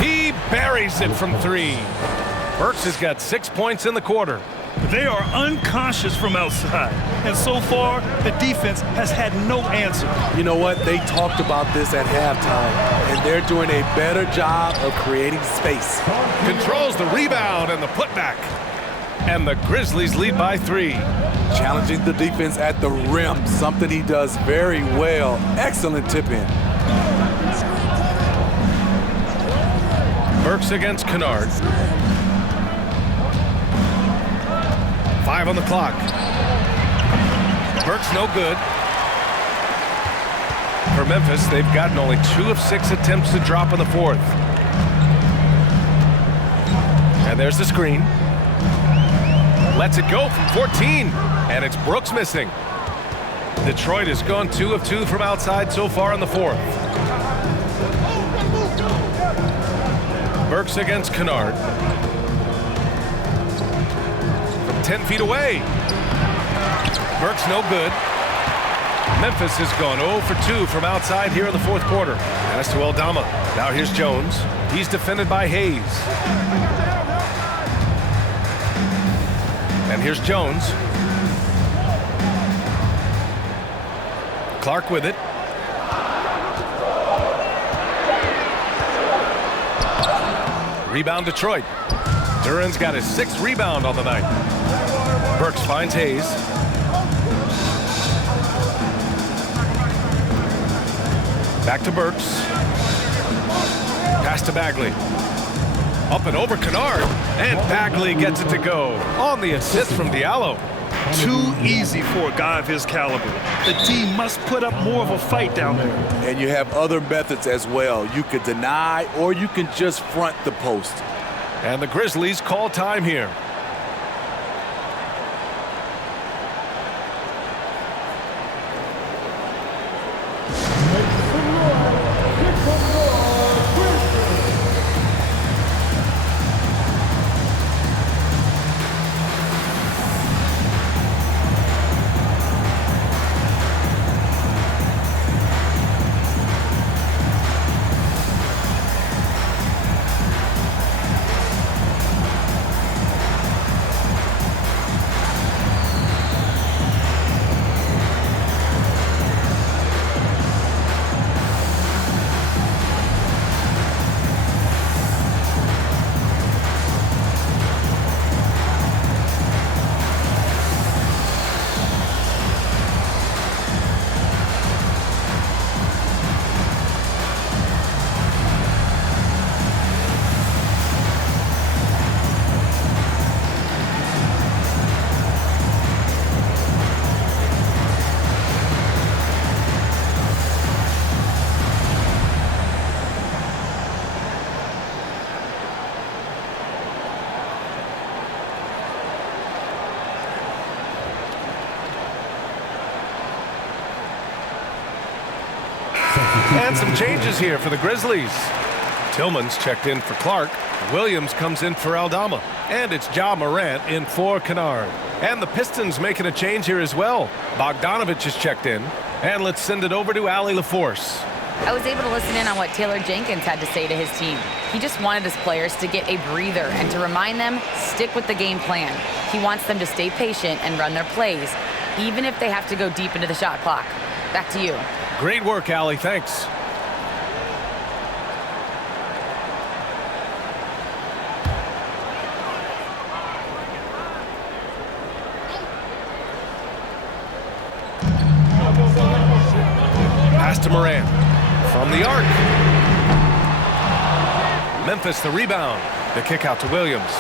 He buries it from three. Burks has got 6 points in the quarter. They are unconscious from outside, and so far, the defense has had no answer. You know what? They talked about this at halftime, and they're doing a better job of creating space. Controls the rebound and the putback. And the Grizzlies lead by 3. Challenging the defense at the rim, something he does very well. Excellent tip-in. Burks against Kennard. 5 on the clock. Burks no good. For Memphis, they've gotten only 2 of 6 attempts to drop in the fourth. And there's the screen. Lets it go from 14. And it's Brooks missing. Detroit has gone 2 of 2 from outside so far in the fourth. Burks against Kennard. 10 feet away. Burks no good. Memphis has gone 0 for 2 from outside here in the fourth quarter. Pass to Aldama. Now here's Jones. He's defended by Hayes. And here's Jones. Clark with it. Rebound Detroit. Duran's got his 6th rebound on the night. Burks finds Hayes. Back to Burks. Pass to Bagley. Up and over Kennard. And Bagley gets it to go on the assist from Diallo. Too easy for a guy of his caliber. The team must put up more of a fight down there. And you have other methods as well. You can deny or you can just front the post. And the Grizzlies call time here. And some changes here for the Grizzlies. Tillman's checked in for Clark. Williams comes in for Aldama. And it's Ja Morant in for Kennard. And the Pistons making a change here as well. Bogdanovich is checked in. And let's send it over to Allie LaForce. I was able to listen in on what Taylor Jenkins had to say to his team. He just wanted his players to get a breather and to remind them, stick with the game plan. He wants them to stay patient and run their plays, even if they have to go deep into the shot clock. Back to you. Great work, Allie. Thanks. Pass to Morant. From the arc. Memphis the rebound. The kick out to Williams.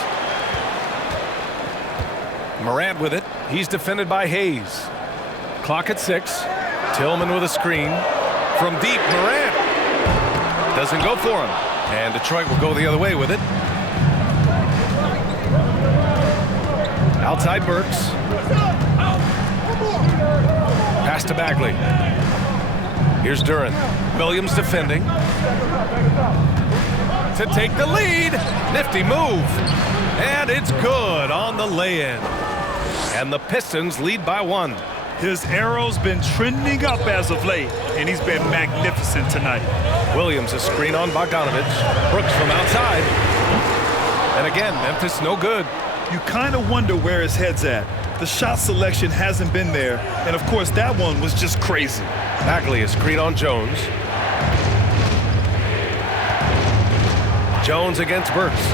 Morant with it. He's defended by Hayes. Clock at 6. Tillman with a screen. From deep, Morant. Doesn't go for him. And Detroit will go the other way with it. Outside Burks. Pass to Bagley. Here's Duran. Williams defending. To take the lead. Nifty move. And it's good on the lay-in. And the Pistons lead by 1. His arrow's been trending up as of late, and he's been magnificent tonight. Williams a screen on Bogdanovich. Brooks from outside. And again, Memphis no good. You kind of wonder where his head's at. The shot selection hasn't been there, and of course that one was just crazy. Bagley a screen on Jones. Jones against Burks.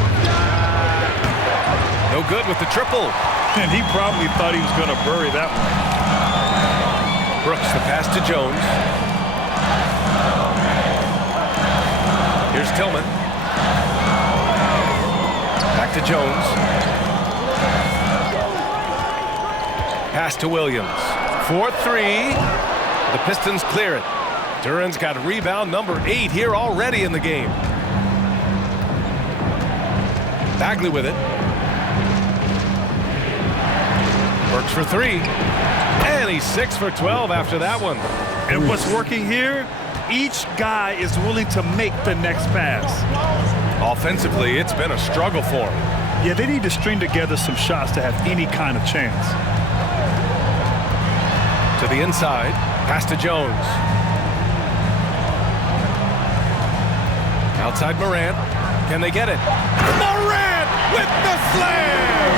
No good with the triple. And he probably thought he was going to bury that one. Brooks the pass to Jones. Here's Tillman. Back to Jones. Pass to Williams. 4-3. The Pistons clear it. Duran's got rebound number 8 here already in the game. Bagley with it. Works for 3. And he's 6 for 12 after that one. And what's working here? Each guy is willing to make the next pass. Offensively, it's been a struggle for him. Yeah, they need to string together some shots to have any kind of chance. To the inside. Pass to Jones. Outside Morant. Can they get it? Morant with the slam!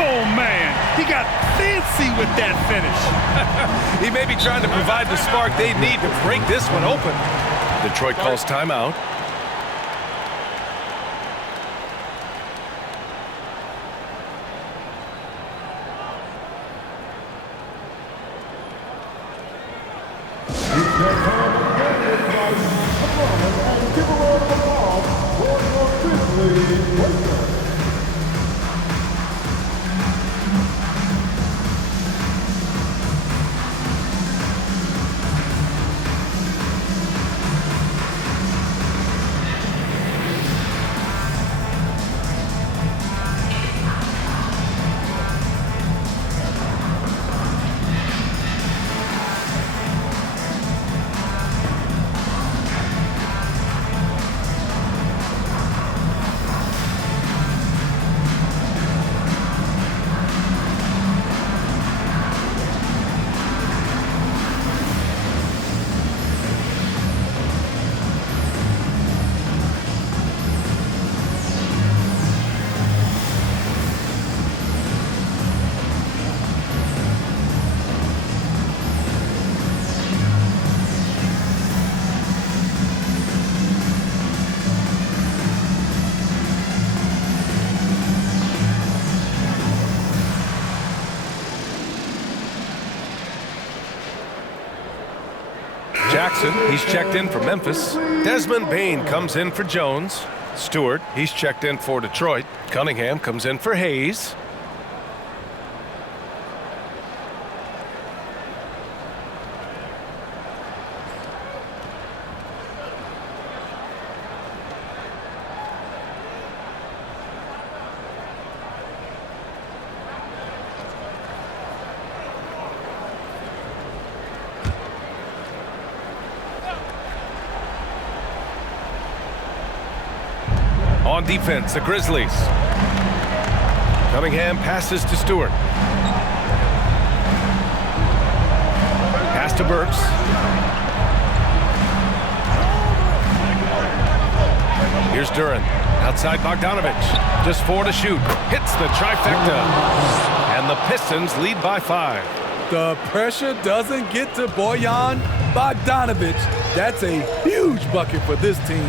Oh, man. He got fancy antsy with that finish. He may be trying to provide the spark they need to break this one open. Detroit calls timeout. Jackson, he's checked in for Memphis. Desmond Bane comes in for Jones. Stewart, he's checked in for Detroit. Cunningham comes in for Hayes. On defense, the Grizzlies. Cunningham passes to Stewart. Pass to Burks. Here's Duren. Outside Bogdanovich. Just 4 to shoot. Hits the trifecta. And the Pistons lead by 5. The pressure doesn't get to Bojan Bogdanovich. That's a huge bucket for this team.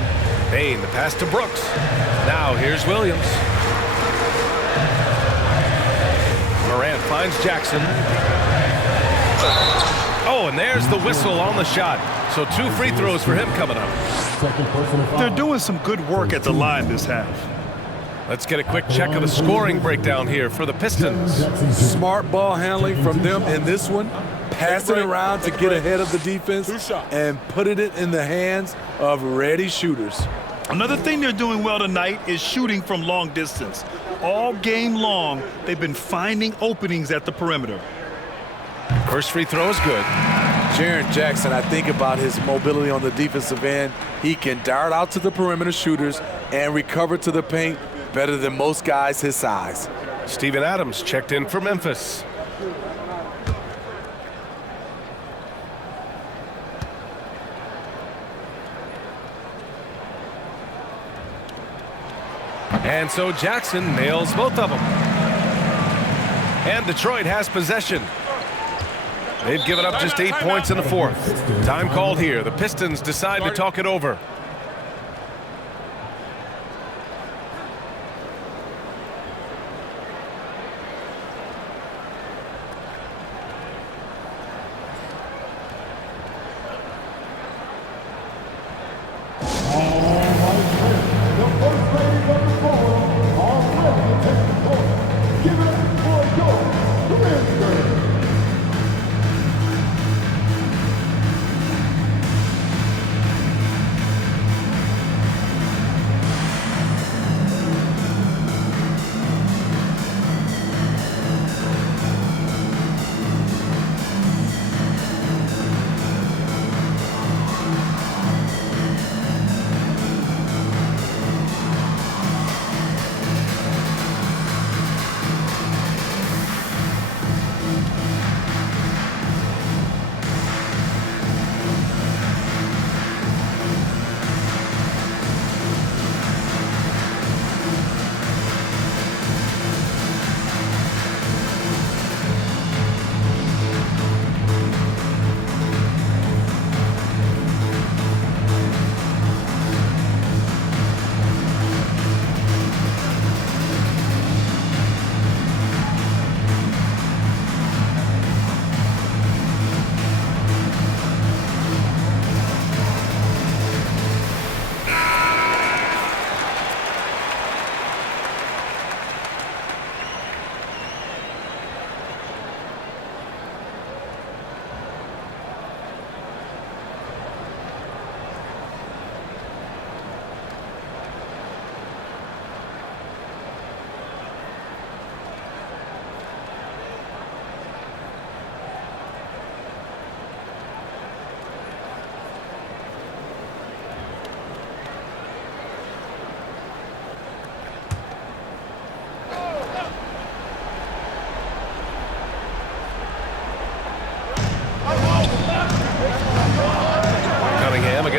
Bane, the pass to Brooks. Now here's Williams. Morant finds Jackson. Oh, and there's the whistle on the shot. So 2 free throws for him coming up. They're doing some good work at the line this half. Let's get a quick check of the scoring breakdown here for the Pistons. Smart ball handling from them in this one. Passing around to get ahead of the defense and putting it in the hands of ready shooters. Another thing they're doing well tonight is shooting from long distance. All game long, they've been finding openings at the perimeter. First free throw is good. Jaren Jackson, I think about his mobility on the defensive end. He can dart out to the perimeter shooters and recover to the paint better than most guys his size. Steven Adams checked in for Memphis. And so Jackson nails both of them. And Detroit has possession. They've given up just 8 points in the fourth. Time called here. The Pistons decide to talk it over.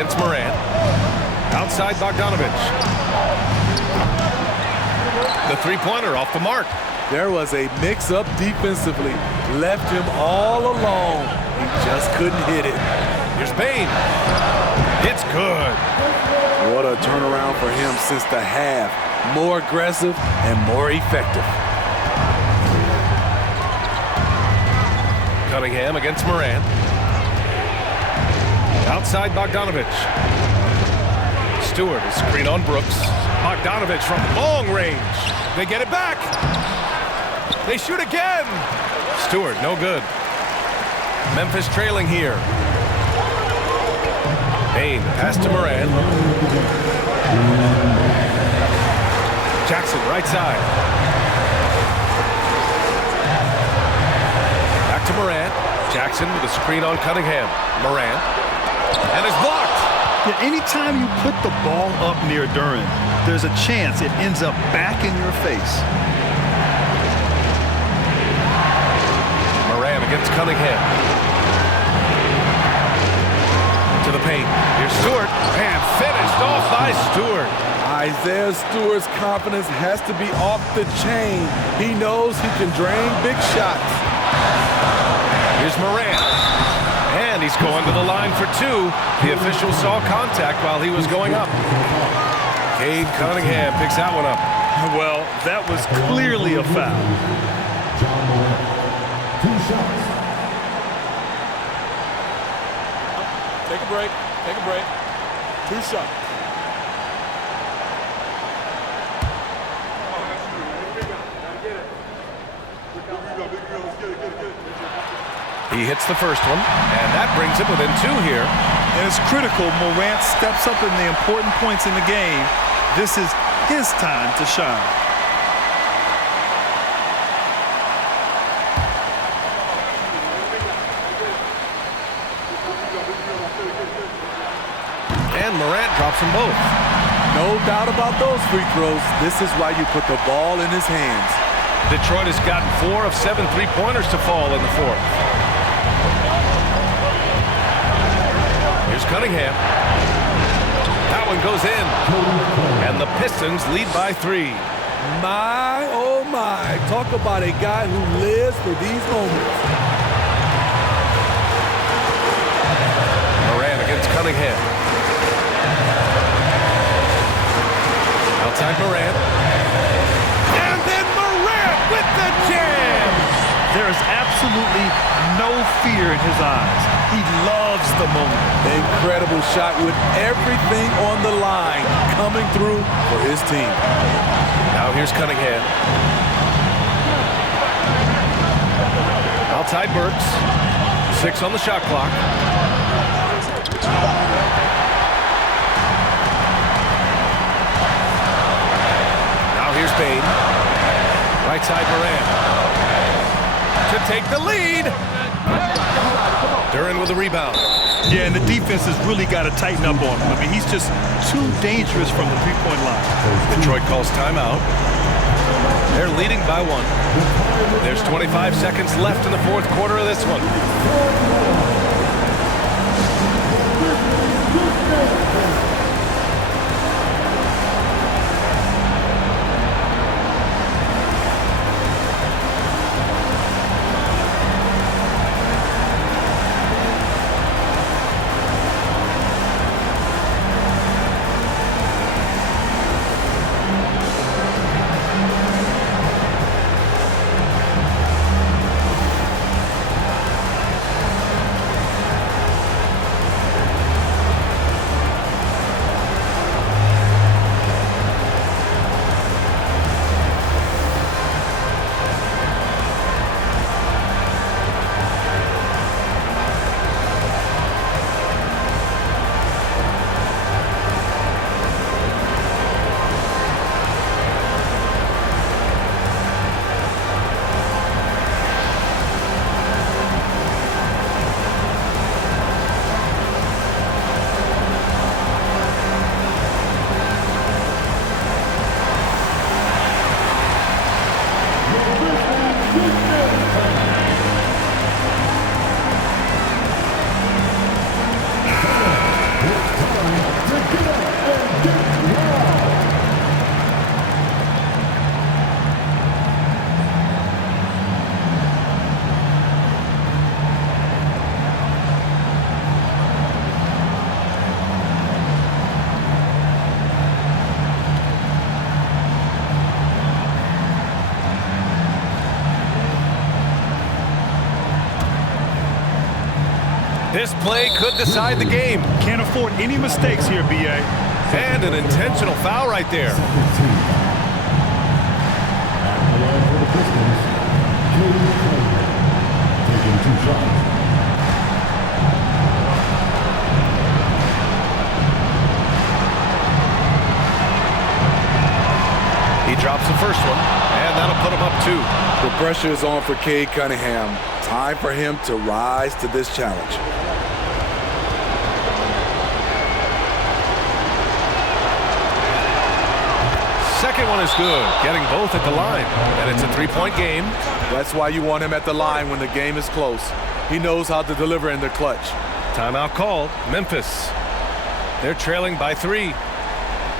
against Morant. Outside Bogdanovich. The three-pointer off the mark. There was a mix-up defensively. Left him all alone. He just couldn't hit it. Here's Bane. It's good. What a turnaround for him since the half. More aggressive and more effective. Cunningham against Morant. Outside Bogdanovich. Stewart is screen on Brooks. Bogdanovich from long range. They get it back. They shoot again. Stewart, no good. Memphis trailing here. Payne, pass to Morant. Jackson, right side. Back to Morant. Jackson with a screen on Cunningham. Morant. And it's blocked. Yeah, anytime you put the ball up near Duren, there's a chance it ends up back in your face. Morant against Cunningham. To the paint. Here's Stewart. And finished off by Stewart. Isaiah Stewart's confidence has to be off the chain. He knows he can drain big shots. Here's Morant. And he's going to the line for two. The official saw contact while he was going up. Cade Cunningham picks that one up. Well, that was clearly a foul. John Morant, 2 shots. Take a break. Take a break. 2 shots. He hits the first one, and that brings him within 2 here. And it's critical. Morant steps up in the important points in the game. This is his time to shine. And Morant drops them both. No doubt about those free throws. This is why you put the ball in his hands. Detroit has gotten 4 of 7 three-pointers to fall in the fourth. Here's Cunningham. That one goes in. And the Pistons lead by 3. My, oh my. Talk about a guy who lives for these moments. Morant against Cunningham. Outside Morant. And then Morant with the jam! There is absolutely no fear in his eyes. He loves the moment. Incredible shot with everything on the line coming through for his team. Now here's Cunningham. Outside Burks. 6 on the shot clock. Now here's Bane. Right side Morant. To take the lead. Duren with a rebound. Yeah, and the defense has really got to tighten up on him. I mean, he's just too dangerous from the three-point line. Detroit calls timeout. They're leading by 1. There's 25 seconds left in the fourth quarter of this one. This play could decide the game. Can't afford any mistakes here, B.A. And an intentional foul right there. Second team foul. At the line for the Pistons, taking 2 shots. He drops the first one, and that'll put him up 2. The pressure is on for Cade Cunningham. Time for him to rise to this challenge. Second one is good, getting both at the line. And it's a 3-point game. That's why you want him at the line when the game is close. He knows how to deliver in the clutch. Timeout called. Memphis. They're trailing by 3.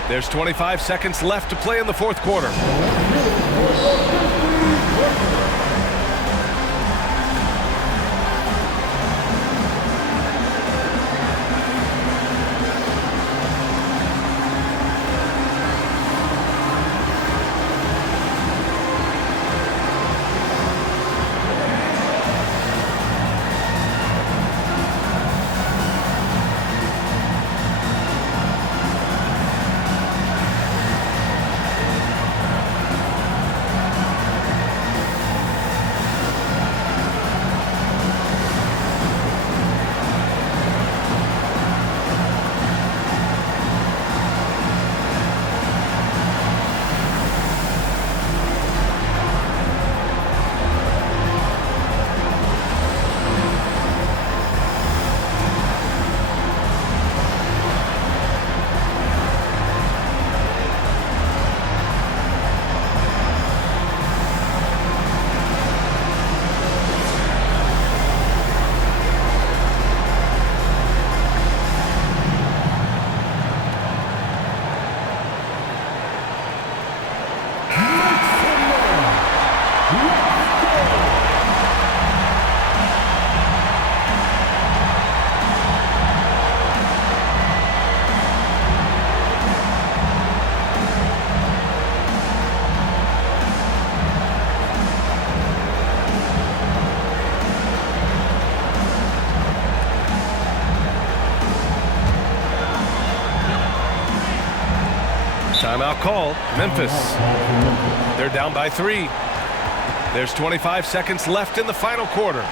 There's 25 seconds left to play in the 4th quarter. Timeout called. Memphis. They're down by 3. There's 25 seconds left in the final quarter.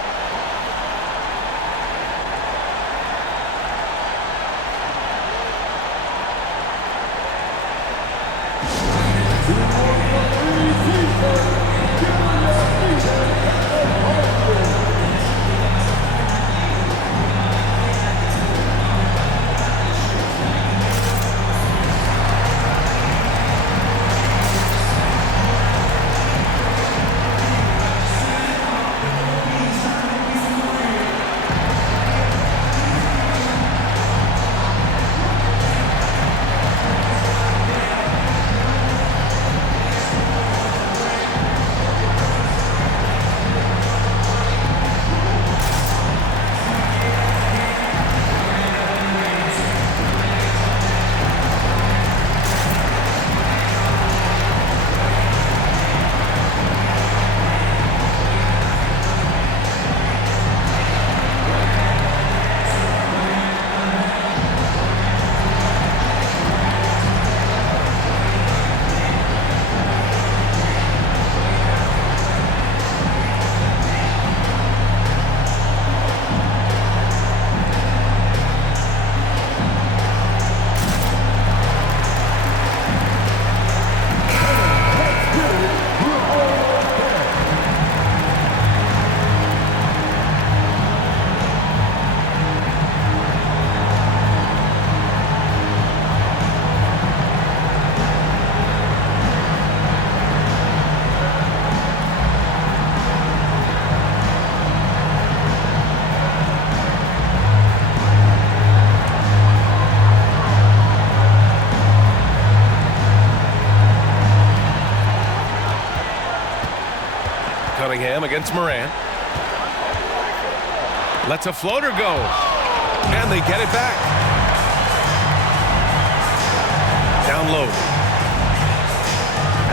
Cunningham against Moran. Lets a floater go. And they get it back. Down low.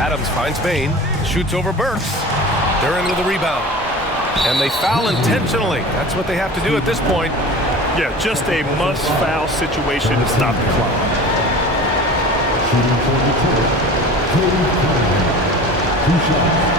Adams finds Bain. Shoots over Burks. Duran with a rebound. And they foul intentionally. That's what they have to do at this point. Yeah, just a must-foul situation to stop the clock. Shooting for Detroit, Cunningham. 2 shots.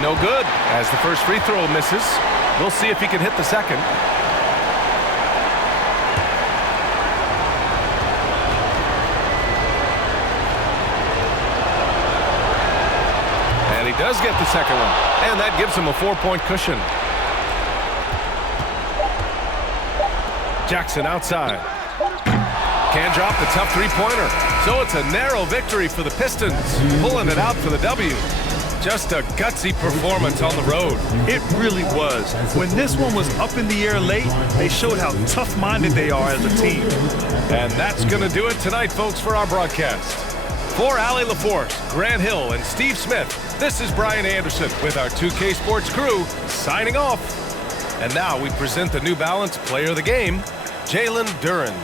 No good, as the first free throw misses. We'll see if he can hit the second. And he does get the second one, and that gives him a 4-point cushion. Jackson outside. Can't drop the tough three-pointer. So it's a narrow victory for the Pistons, pulling it out for the W. Just a gutsy performance on the road. It really was. When this one was up in the air late, they showed how tough-minded they are as a team. And that's going to do it tonight, folks, for our broadcast. For Allie LaForce, Grant Hill, and Steve Smith, this is Brian Anderson with our 2K Sports crew signing off. And now we present the New Balance Player of the Game, Jalen Duren.